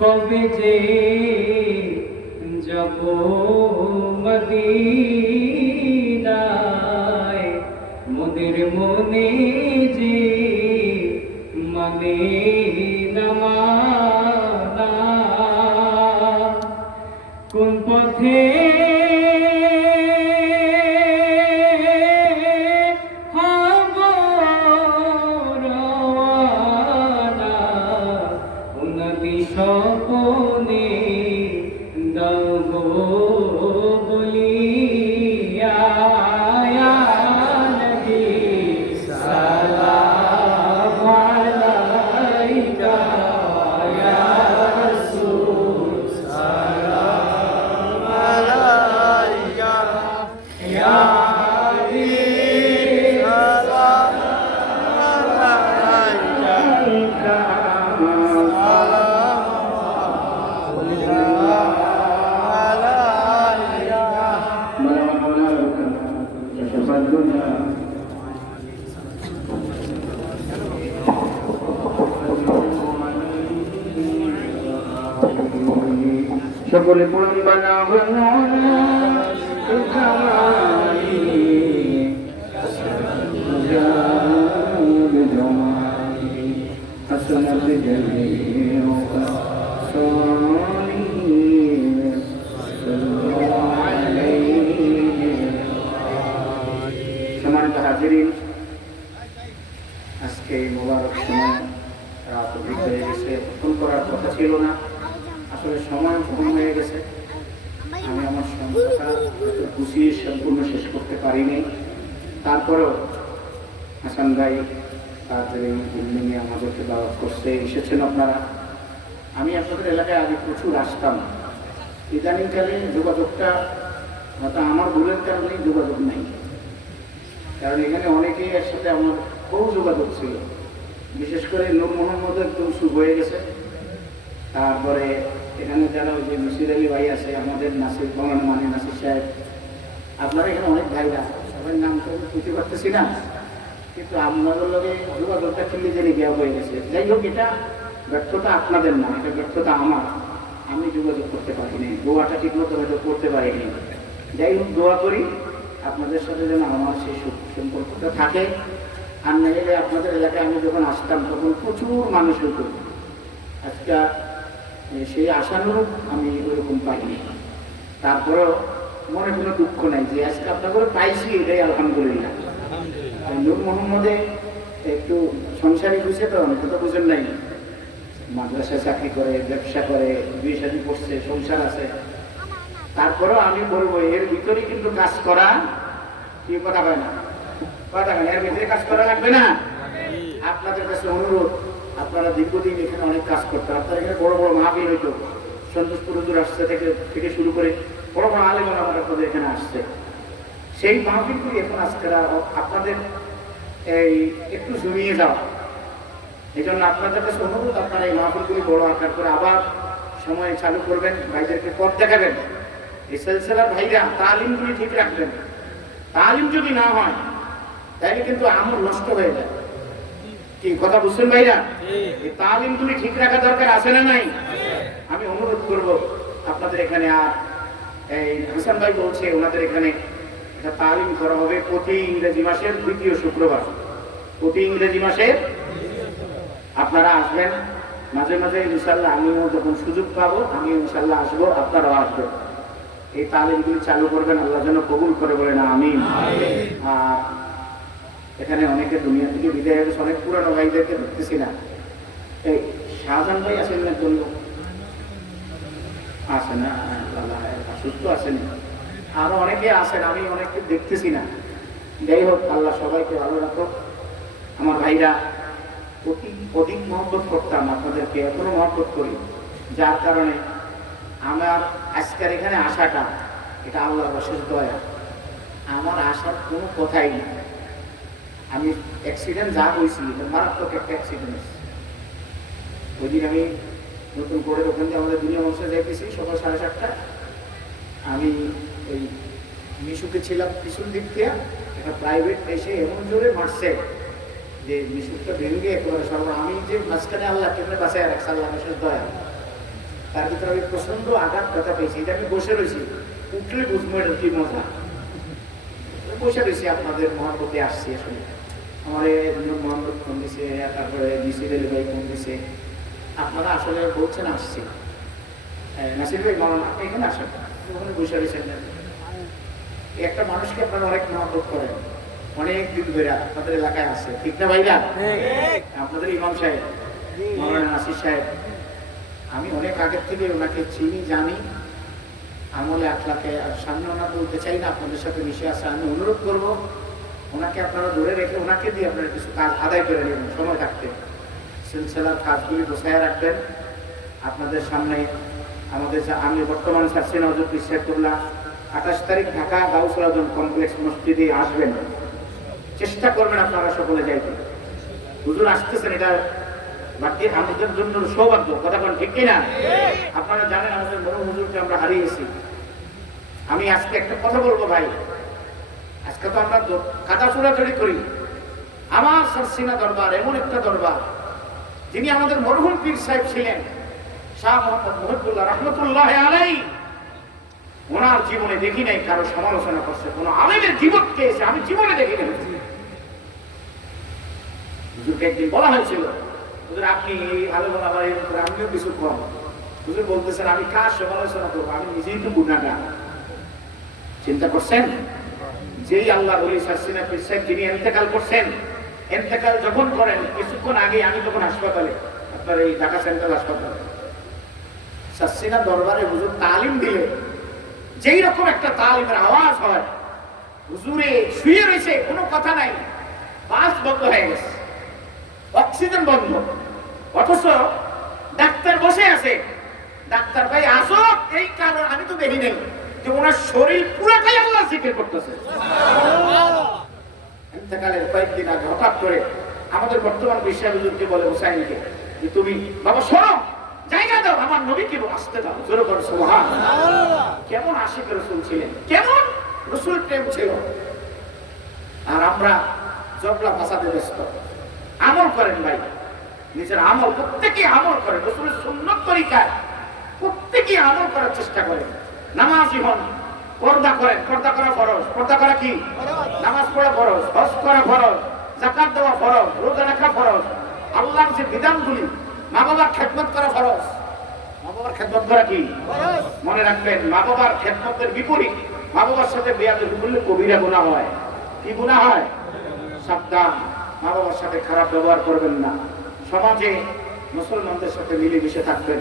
কবে যে যাব মদিনায় মোদের মনে যে মানে নামানা কোন পথে হব রওয়ানা উন্নতি স্বপনে দাও গো বলিয়া ইয়া নবী সালাম আলাইকা ইয়া রাসূল সালাম আলাইকা ইয়া হাবিব সালাম আলাইকা সকলে পুরন বানাবো حسنة جميع صالحين صلوا عليه সম্মানিত হাজিরিন, আজকে মোবারক সময় রাত অধিক হয়ে গেছে, ফোন করার কথা ছিল না, আসলে সময় কম হয়ে গেছে। আমি আমার সংখ্যাটা গুছিয়ে সম্পূর্ণ শেষ করতে পারিনি। তারপরেও হাসান ভাই তাদের এই বিল্ডিংয়ে আমাদেরকে দাওয়াত করতে এসেছেন আপনারা। আমি আপনাদের এলাকায় আগে প্রচুর আসতাম, ইদানিংকালে যোগাযোগটা হয়তো আমার ভুলের কারণেই যোগাযোগ নেই, কারণ এখানে অনেকেই এর সাথে আমার বহু যোগাযোগ ছিল। বিশেষ করে নূর মোহাম্মদ একদম শুভ হয়ে গেছে। তারপরে এখানে যারা ওই যে নসির আলী ভাই আছে, আমাদের নাসির ভবন মানে নাসির সাহেব, আপনারা এখানে অনেক ভাইরা, সবাই নাম তো বুঝতে পারতেছি না, কিন্তু আপনাদের লগে যোগাযোগটা খেলে জেনে দেওয়া হয়ে গেছে। যাই হোক, এটা ব্যর্থতা আপনাদের না, এটা ব্যর্থতা আমার। আমি যোগাযোগ করতে পারিনি, দোয়াটা ঠিকমতো হয়তো করতে পারিনি। যাই হোক, দোয়া করি আপনাদের সাথে যেন আমার সেই সম্পর্কটা থাকে। আর না হলে আপনাদের এলাকায় আমি যখন আসতাম তখন প্রচুর মানুষ হতো। আজকে সেই আশানুরূপ আমি ওইরকম পাইনি। তারপরেও মনে কোনো দুঃখ নাই যে আজকে আপনাদের পাইছি, এটাই আলহামদুলিল্লাহ। নূর মোহাম্মদে একটু সংসারী বুঝে তো, অনেক কথা বুঝেন নাই, মাদ্রাসায় চাকরি করে, ব্যবসা করে, বিয়ে শাদী করছে, সংসার আছে। তারপরেও আমি বলবো এর ভিতরে কিন্তু কাজ করা কি কথা হয় না, কথা হয়, এর ভিতরে কাজ করা লাগবে না। আপনাদের কাছে অনুরোধ, আপনারা দীর্ঘদিন এখানে অনেক কাজ করতেন, আপনারা এখানে বড় বড় মাহফিল হইতো, সন্তোষপুর আসছে থেকে শুরু করে বড় বড় আলেম আপনাদের এখানে আসছে। সেই মাহফিলগুলি এখন আজকে আপনাদের এই একটু জমিয়ে যাওয়া। এই জন্য আপনাদের কাছে অনুরোধ, আপনারা এই মাহফিলগুলি বড় আকার করে আবার সময় চালু করবেন, ভাইদেরকে পথ দেখাবেন। এই সিলসিলার ভাইরা তালিমগুলি ঠিক রাখবেন। তালিম যদি না হয় তাহলে কিন্তু আমল নষ্ট হয়ে যায়। কি কথা বুঝছেন ভাইরা? এই তালিমগুলি ঠিক রাখা দরকার আছে না নাই? আমি অনুরোধ করব আপনাদের এখানে, আর এই হাসান ভাই বলছে ওনাদের এখানে একটা তালিম করা হবে প্রতি ইংরেজি মাসের ২য় শুক্রবার। প্রতি ইংরেজি মাসের আপনারা আসবেন, মাঝে মাঝে ইনশাল্লাহ আমিও যখন সুযোগ পাবো আমি ইনশাল্লাহ আসবো, আপনারাও আসবেন। এই তালিমগুলি চালু করবেন, আল্লাহ যেন কবুল করে বলেন আমিন। আর এখানে অনেকে দুনিয়া থেকে বিদায় হয়ে গেছে, অনেক পুরানো ভাইদেরকে দেখতেছি না। এই শাহজাহান ভাই আছেন না? জন্য আসে না, সুস্থ আছেন, আরো অনেকে আছেন, আমি অনেককে দেখতেছি না। যাই হোক, আল্লাহ সবাইকে ভালো রাখো। আমার ভাইরা অধিক মহব্বত করতাম আপনাদেরকে, এখনো মহব্বত করি, যার কারণে আমার আজকের এখানে আসাটা এটা আল্লাহর অশেষ দয়া। আমার আসার কোনো কথাই না। আমি অ্যাক্সিডেন্ট যা হয়েছি, মারাত্মক একটা অ্যাক্সিডেন্ট। ওই দিন আমি নতুন করে ওখান থেকে আমাদের দুনিয়া বংশে যাইতেছি সকাল 7:30টায়। আমি ওই মিশুকে ছিলাম পিছন দিক দিয়ে, একটা প্রাইভেট এসে এমন জোরে মারছে যে মিশুকটা ভেঙে একেবারে সর্ব। আমি যে মাঝখানে আল্লাহ কেমনে বাঁচায় রাখছে, আল্লাহ বিশেষ দয়া। তার ভিতরে আমি প্রচন্ড আঘাত ব্যথা পেয়েছি। এটা আমি বসে রয়েছি, উঠলে বুঝবো এটা কি মজা। পয়সা রয়েছে আপনাদের মহাপতে আসছি আসলে আমার মোহাম্মদ ফোন দিছে, তারপরে জিসির আলী ভাই ফোন দিছে, আপনারা আসলে বলছেন আসছি। নাসির ভাই মরণ আপনি এখানে আসেন, ওখানে বসে রয়েছেন। একটা মানুষকে আপনারা অনেক মহব্বত করেন, অনেক দিন ধরে আপনাদের এলাকায় আছে, ঠিক না ভাইরা? আপনাদের ইমাম সাহেব মৌলানা নাসির সাহেব, আমি অনেক আগের থেকে ওনাকে চিনি, জানি, আমলে আখলাকে। আর সামনে ওনার বলতে চাই না, আপনাদের সাথে মিশে আসে। আমি অনুরোধ করব ওনাকে আপনারা ধরে রেখে ওনাকে দিয়ে আপনারা কিছু কাজ আদায় করে নেবেন, সময় থাকতে সিলসিলার কাজগুলি বসায় রাখবেন। আপনাদের সামনে আমাদের আমি বর্তমান শাসিন হযরত ইশাকুল্লাহ 28 তারিখ ঢাকা গাউসুল আজম কমপ্লেক্স মসজিদে আসবেন, চেষ্টা করবেন আপনারা সকলে যাইতে। হুজুর আসতেছেন, এটা বাকি আমাদের জন্য সৌভাগ্য, কথা বলেন ঠিক কিনা? আপনারা জানেন আমাদের বড় হুজুরকে আমরা হারিয়েছি। আমি আজকে একটা কথা বলবো ভাই, আজকে তো আমরা কাদা চোরাচুরি করি। আমার সরসিনা দরবার এমন একটা দরবার, যিনি আমাদের মরহুম পীর সাহেব ছিলেন শাহ মোহাম্মদ মুহিবুল্লাহ রহমতুল্লাহ আলাইহি, ওনার জীবনে দেখি নাই কারো সমালোচনা করছে, কোনো আলেমের জীবনকে এসে আমি জীবনে দেখি নাই। হুজুরকে একদিন বলা হয়েছিল, হুজুর আপনি এই আলোচনা আমার আমিও কিছু কম। হুজুর বলতেছেন আমি কার সমালোচনা করবো, আমি নিজেই তো গুনাহগার। চিন্তা করছেন, যেই আল্লাহ ওলি সাসিনা পীর সাহেব যিনি ইন্তেকাল করছেন, ইন্তেকাল যখন করেন কিছুক্ষণ আগে আমি তখন হাসপাতালে, আপনার এই ঢাকা সেন্ট্রাল হাসপাতালে সাসিনা দরবারে হুজুর তালিম দিলে যেই রকম একটা তালিমের আওয়াজ হয়, হুজুরে শুয়ে রয়েছে, কোনো কথা নাই, বাস বন্ধ হয়ে গেছে, অক্সিজেন বন্ধ, অথচ ডাক্তার বসে আছে। ডাক্তার ভাই আসো, এই কারণ আমি তো দেখি নাই যে ওনার শরীর পুরোটাই আল্লাহ জিকির করতেছে। ইন্তেকালের কয়েকদিন আগে হঠাৎ করে আমাদের বর্তমান বিশ্বের হুজুরকে বলে হুসাইনকে যে তুমি বাবা শোনো, জায়গা দাও, আমার নবীকে আসতে দাও, জোরে বলো সুবহানাল্লাহ। কেমন আশিক রাসূল ছিলেন, কেমন রাসূল প্রেম ছিল। আর আমরা জবলা ফাসাদে ব্যস্ত। আমল করেন ভাই, নিজের আমল প্রত্যেকে আমল করেন, রাসূলের সুন্নাত তরিকায় প্রত্যেকে আমল করার চেষ্টা করেন। নামাজি হন, পর্দা করেন, পর্দা করা ফরজ। পর্দা করা কি? নামাজ পড়া ফরজ, হজ করা ফরজ, যাকাত দেওয়া ফরজ, রোজা রাখা ফরজ, আল্লাহর যে বিধানগুলি, মা বাবার খেদমত করা ফরজ। মা বাবার খেদমত করা কি? মনে রাখবেন, মা বাবার খেদমতের বিপরীত মা বাবার সাথে বেয়াদবি করলে কবিরা গুনাহ হয়। কি গুনাহ হয়? সাবধান, মা বাবার সাথে খারাপ ব্যবহার করবেন না। সমাজে মুসলমানদের সাথে মিলেমিশে থাকবেন,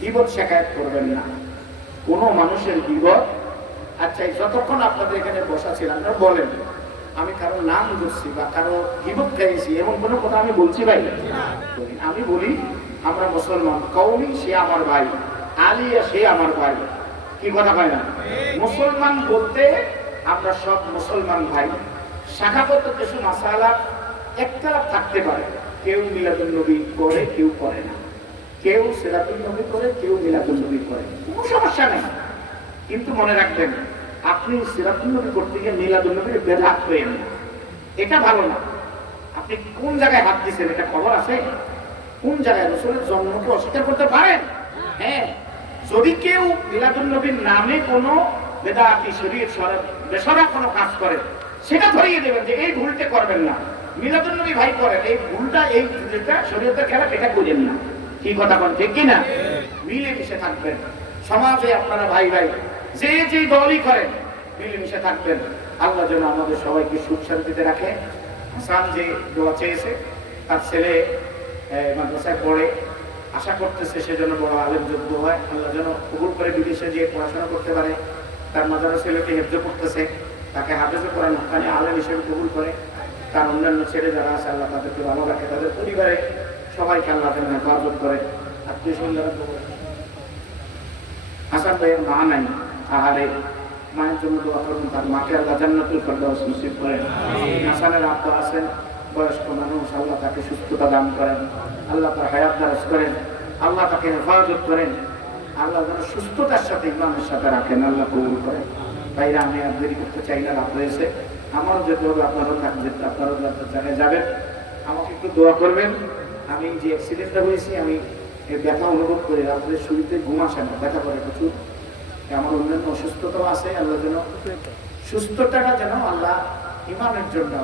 গীবত শেখায়ত করবেন না। কোনো মানুষের গীবত, আচ্ছা যতক্ষণ আপনাদের এখানে বসা ছিলাম না বলেন আমি কারো নাম ধরছি বা কারো গীবত খাইয়েছি এমন কোনো কথা আমি বলছি ভাই? আমি বলি আমরা মুসলমান, কওমি সে আমার ভাই, আলিয়া সে আমার ভাই। কি কথা হয় না? মুসলমান বলতে আমরা সব মুসলমান ভাই। শাখাগত কিছু মাসালা একতলাফ থাকতে পারে, কেউ মিলাদুন নবী করে, কেউ করে না, কেউ সিরাতুন নবী করে, কেউ মিলাদুন নবী করে, কোনো সমস্যা নেই। কিন্তু মনে রাখবেন, আপনি সিরাতুন নবী করতে গিয়ে মিলাদুন নবীর বেদাত করেন না, এটা ভালো না। আপনি কোন জায়গায় হাত দিচ্ছেন এটা খবর আছে? কোন জায়গায় রাসূলের জন্মকে অস্বীকার করতে পারেন? হ্যাঁ, যদি কেউ মিলাদুন নবীর নামে কোনো বেদাতি শরীয়ত বেসরা কোনো কাজ করে, সেটা ধরিয়ে দেবেন যে এই ভুলটা করবেন না। মিলাদুন নবী ভাই করেন, এই ভুলটা, এই যেটা শরীয়তের খেলা, এটা করেন না। কি কথা বলেন, ঠিক কিনা? মিলেমিশে থাকবেন সমাজে, আপনারা ভাই ভাই যে যে দলই করেন মিলেমিশে থাকবেন। আল্লাহ যেন আমাদের সবাইকে সুখ শান্তিতে রাখে। হাসান যে দোয়া চেয়েছে, তার ছেলে মাদ্রাসায় পড়ে, আশা করতেছে সেজন্য বড় আলেম যোগ্য হয়, আল্লাহ যেন কবুল করে বিদেশে গিয়ে পড়াশোনা করতে পারে। তার মাদ্রাসা ছেলেকে হেফজ করতেছে, তাকে হাফেজ করেন, ওখানে আলেম হিসেবে কবুল করে। তার অন্যান্য ছেলে যারা আছে আল্লাহ তাদেরকে ভালো রাখে, তাদের পরিবারে সবাইকে আল্লাহ যেন হেফাজত করে। আত্মীয় স্বজন হাসান ভাইয়ের মা নাই, আহারে মায়ের জন্য দোয়া করুন, তার মাকে আল্লাহ জান্নাতুল ফেরদাউস নসিব করেন। হাসানের আব্বা আছেন, বয়স্ক মানুষ, আল্লাহ তাকে সুস্থতা দান করেন, আল্লাহ তার হায়াত দারাজ করেন, আল্লাহ তাকে হেফাজত করেন, আল্লাহ যেন সুস্থতার সাথে ইমানের সাথে রাখেন, আল্লাহ কবুল করেন। তাই আমি আর দেরি করতে চাই না, রাত হয়েছে, আমারও যেতে হবে, আপনারও থাকবে, আপনারও জায়গায় যাবেন। আমাকে একটু দোয়া করবেন। আমি যে অ্যাক্সিডেন্টটা হয়েছি, আমি ব্যথা অনুভব করি, রাত্রে শুরুতে ঘুম আসে না, ব্যথা করে প্রচুর। আমার অন্যান্য অসুস্থতাও আছে, আল্লাহ যেন সুস্থতাটা যেন আল্লাহ ইমানের জন্য,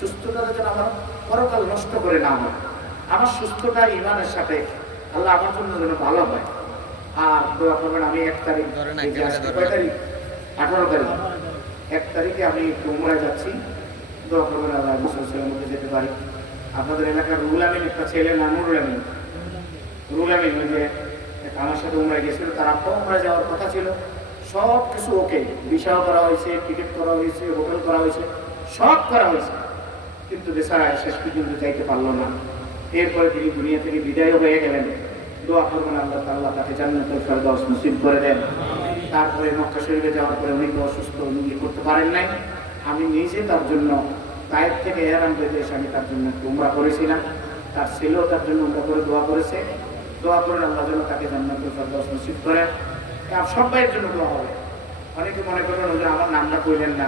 সুস্থতাটা যেন আমার পরকাল নষ্ট করে না হয়। আমার সুস্থতা ইমানের সাথে আল্লাহ আমার জন্য যেন ভালো হয়। আর দোয়া করবেন, আমি 1 তারিখ, এই যে আজকে কয় তারিখ, 18 তারিখ, 1 তারিখে আমি একটু উমরায় যাচ্ছি। দোয়া করবেন আল্লাহ মুসলমানের মধ্যে যেতে পারি। আপনাদের এলাকার রুহুল আমিন একটা ছেলে নাম নুরুল আমিন, রুহুল আমিন ওই যে আমার সাথে উমরায় গেছিল, তার আব্বা উমরায় যাওয়ার কথা ছিল, সব কিছু ওকে, ভিসাও করা হয়েছে, টিকিট করা হয়েছে, হোটেল করা হয়েছে, সব করা হয়েছে, কিন্তু বেচারা শেষ পর্যন্ত যাইতে পারলো না। এরপরে তিনি দুনিয়া থেকে বিদায় হয়ে গেলেন। দোয়া করবেন আল্লাহ তাআলা তাকে জান্নাতুল ফেরদাউস নসিব করে দেন। তারপরে মক্কা শরীফে যাওয়ার পরে উনি অসুস্থ, উনি করতে পারেন নাই। আমি নিজে তার জন্য তায়েফ থেকে এহরাম বেঁধে এসে আমি তার জন্য একটু উমরা করেছিলাম। তার ছেলেও তার জন্য উমরা করে দোয়া করেছে। দোয়া করেন আল্লাহ যেন তাকে জান্নাতুল ফেরদাউস নসিব করেন। আর সবাইয়ের জন্য দোয়া হবে। অনেকে মনে করেন যে আমার নামটা কইলেন না,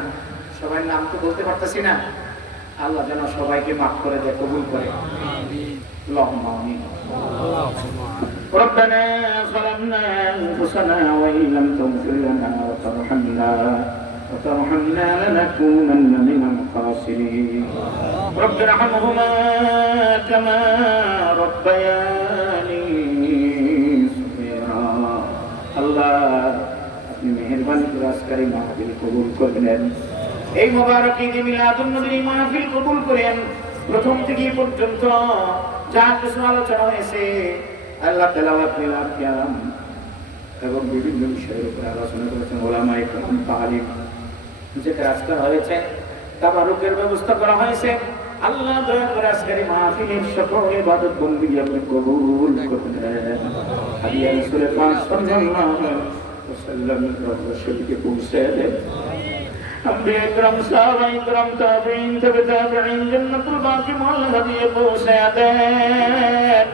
সবাই নাম তো বলতে পারতেছি না। আল্লাহ যেন সবাইকে মাফ করে দেয়, কবুল করে। আল্লাহুম্মা আমিন। ربنا ظلمنا أنفسنا وإن لم تغفر لنا وترحمنا لنكونن من الخاسرين. رب ارحمهما كما ربياني صغيرا. আল্লাহ আপনি মেহেরবানি করে আজকের এই মাহফিল কবুল করবেন। এই মোবারক ঈদ মিলাদুন নবীর মাহফিল কবুল করেন। প্রথম থেকে পর্যন্ত যা কিছু আলোচনা হয়েছে আল্লাহ তেলাওয়াত, মিলাদ, কিয়াম এবং বিভিন্ন বিষয়ের উপর আলোচনা করেছেন ওলামায়ে কেরাম, তালিম, যে কাজ করা হয়েছে, তাবারুকের ব্যবস্থা করা হয়েছে। আল্লাহ দয়া করে আজকের মাহফিলের সকল ইবাদত বন্দেগী আপনি কবুল করুন। হাদিয়া রাসূল পাক সাল্লাল্লাহু আলাইহি ওয়াসাল্লাম রসুলকে পৌঁছে দেন। আম্বিয়া ইকরাম, সাহাবা ইকরাম, তাবিঈন, তাবিঈন, জান্নাতুল বাকি মহল্লা দিয়ে পৌঁছে দেন।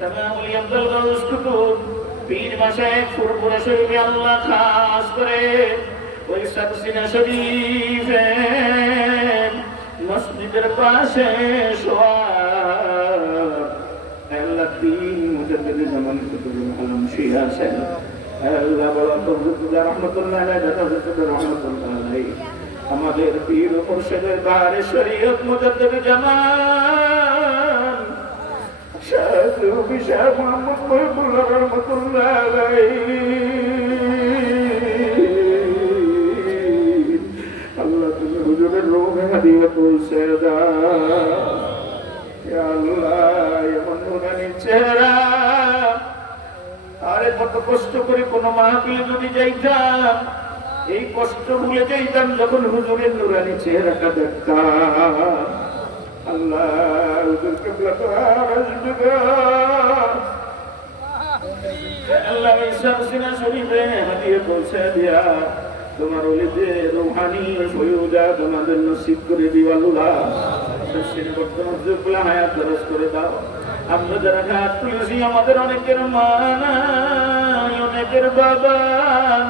तमाम अफ्जल गौस कुतुब पीर मशाइख फुरफुरा शरीफ अल्लाह खास करे ওই সাতসিনা শরীফ মসজিদের পাশে শোয়া আল্লাহ তিন মুজাদ্দিদ জামান কুতুবুল আলম শিয়া আছেন। আল্লাহ বলা হুজুর রহমাতুল্লাহ আলাইহি, দাদা হুজুর রহমাতুল্লাহ আলাইহি, আমাদের পীর ও মুর্শিদের বারে শরীয়ত মুজাদ্দিদ জামান শাহ রবি শাহ মোহাম্মদ মহিবুল্লাহ রহমাতুল্লাহ আলাইহি, আল্লাহ তুমি হুজুরের রূহে হাদিয়া পৌঁছে দাও। ইয়া আল্লাহ, এমন নুরানি চেহারা, আরে কত কষ্ট করে কোন মাহফিলে যদি যাইতাম, এই কষ্ট ভুলে যাইতাম যখন হুজুরের নুরানি চেহারাটা দেখতাম। আল্লাহ হুজুর কিবলা তো আর আসবে না। আল্লাহ সাতসিনা শরীফে হাদিয়া পৌঁছে দিয়া তোমার ওলিদের রূহানি ফয়ুদা তোমাদের নসিব করে দিও। আল্লাহ সাতসিনা বর্তমান যুগলা হায়াত দরাজ করে দাও। আমরা যারা হাত তুলেছি আমাদের অনেকের মা নাই, অনেকের বাবা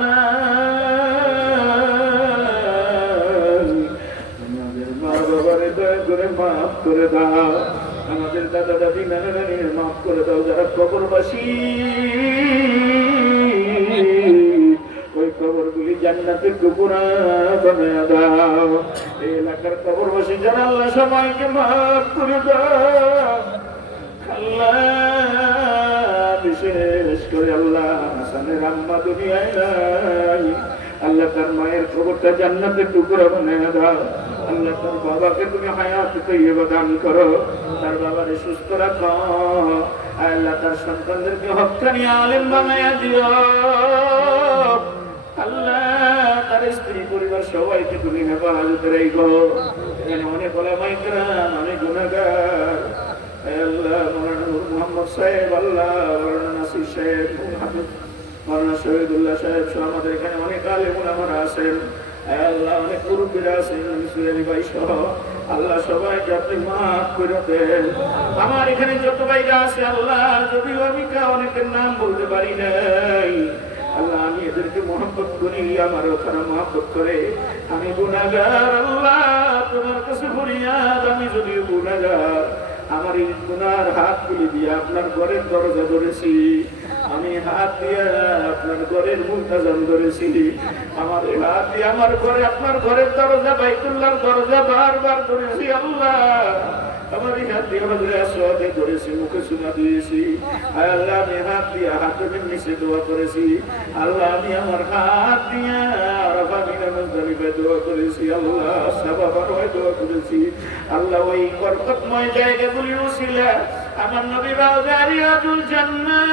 নাই, আমাদের মা বাবারে দয়া করে মাফ করে দাও। আমাদের দাদা দাদি নানা নানির মাফ করে দাও। যারা কবরবাসী ওই কবরগুলি জান্নাতের টুকরা বানায়া দাও। এই এলাকার কবরবাসী যারা আল্লাহ সবাইকে মাফ করে দাও। আল্লাহ বিশেষ করে আল্লাহ হাসানের আম্মা দুনিয়ায় নাই, আল্লাহ তার মায়ের কবরটা জান্নাতের টুকরা বানায়া দাও। আল্লাহ তার বাবাকে তুমি হায়াত তাইয়্যিবা দান করো, তার বাবারে সুস্থ রাখো। আল্লাহ তার সন্তানদেরকে হক্কানি আলেম বানায়া দিও। আল্লাহ তার স্ত্রী পরিবার সবাইকে তুমি হেফাজতে রাখো। এখানে অনেক ওলামায়ে কেরাম, অনেক গুনাহগার, আল্লাহ মাওলানা নূর মোহাম্মদ সাহেব, আল্লাহ মাওলানা নাসির সাহেব, হাফেজ মাওলানা শহীদুল্লাহ সাহেব সহ আমাদের এখানে অনেক আলেম ওলামারা আছেন। আল্লাহ অনেক মুরব্বিরা আছেন, সুরানি ভাই সহ আল্লাহ সবাইকে আপনি মাফ করে দেন। আমার এখানে যত ভাইরা আছে আল্লাহ, যদিও আমি অনেকের নাম বলতে পারি নাই, আল্লাহ আমি এদেরকে মহব্বত করি, আমারও তারা মহব্বত করে। আমি গুনাহগার আল্লাহ, তোমার কাছে ফরিয়াদ, আমি যদিও গুনাহগার, আমার এই গুনার হাত তুলে দিয়ে আপনার ঘরের দরজা ধরেছি। আমি হাত দিয়ে আপনার ঘরের মুলতাজাম ধরেছি, আমার এই হাত দিয়ে আমার ঘরে আপনার ঘরের দরজা বাইতুল্লাহর দরজা বারবার ধরেছি আল্লাহ, আমার এই হাত দিয়ে হজরে আসওয়াদে ধরেছি, মুখে চুমা দিয়েছি। আয় আল্লাহ, আমি হাত দিয়ে হাতের নিচে দোয়া করেছি আল্লাহ, আমি আমার হাত দিয়ে আরাফা মিনা মুজদালিফায় দোয়া করেছি আল্লাহ, সাবা বারোয় দোয়া করেছি আল্লাহ। ওই বরকতময় জায়গাগুলির উসিলা আমার নবী রাউযা রিয়াজুল জান্নাহ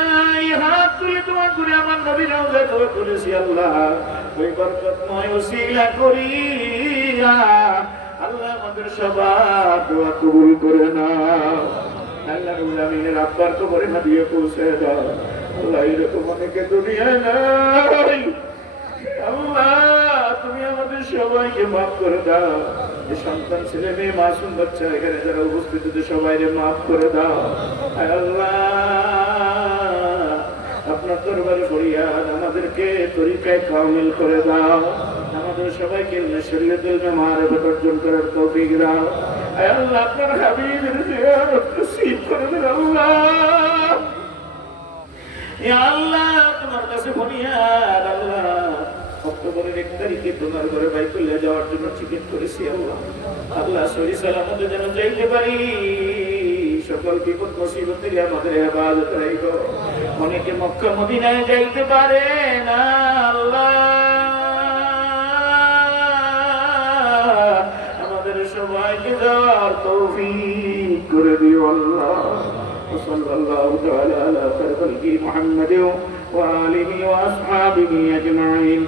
হাত তুলে দোয়া করে আমার নবী রাউযা দোয়া করেছি আল্লাহ, ওই বরকতময় উসিলা করিয়া আল্লাহ আমাদের সবার দোয়া কবুল করে নাও। আল্লাহ রাব্বুল আমিনের আব্বার কবরে হাদিয়া পৌঁছে দাও আল্লাহ, এরকম অনেকে দুনিয়ায় নাই আল্লাহ, তুমি আমাদের সবাইকে মাফ করে দাও। যে সন্তান ছেলে মেয়ে মাসুম বাচ্চা এখানে যারা উপস্থিত সবাইকে মাফ করে দাও। আল্লাহ, আপনার দরবারে ফরিয়াদ, আমাদেরকে তরিকায় কামিল করে দাও, আমাদের সবাইকে শরীয়তুল মারিফত অর্জন করার তৌফিক দাও। আল্লাহ, আপনার হাবিবের জিয়ারত নসিব করে দেন আল্লাহ। ইয়া আল্লাহ, তোমার কাছে ফরিয়াদ আল্লাহ, অক্টোবরের 1 তারিখে তোমার ঘরে বাইতুল্লাহ যাওয়ার জন্য টিকিট করেছি আল্লাহ, আল্লাহ সহি সালামতে যেন যাইতে পারি, সকল বিপদ মুসিবত থেকে আমাদের হেফাজত রাখো। অনেকে মক্কা মদিনায় যাইতে পারে না আল্লাহ, আমাদের সবাইকে যাওয়ার তৌফিক করে দিও আল্লাহ। সাল্লাল্লাহু তাআলা আলা খায়রি মুহাম্মাদিন ওয়া আলিহি ওয়া আসহাবিহি আজমাইন।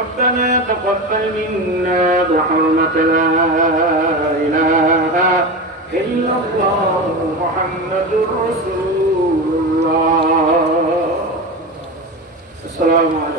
ربنا تقبل منا بحرمة لا إله إلا الله محمد رسول الله. السلام عليكم.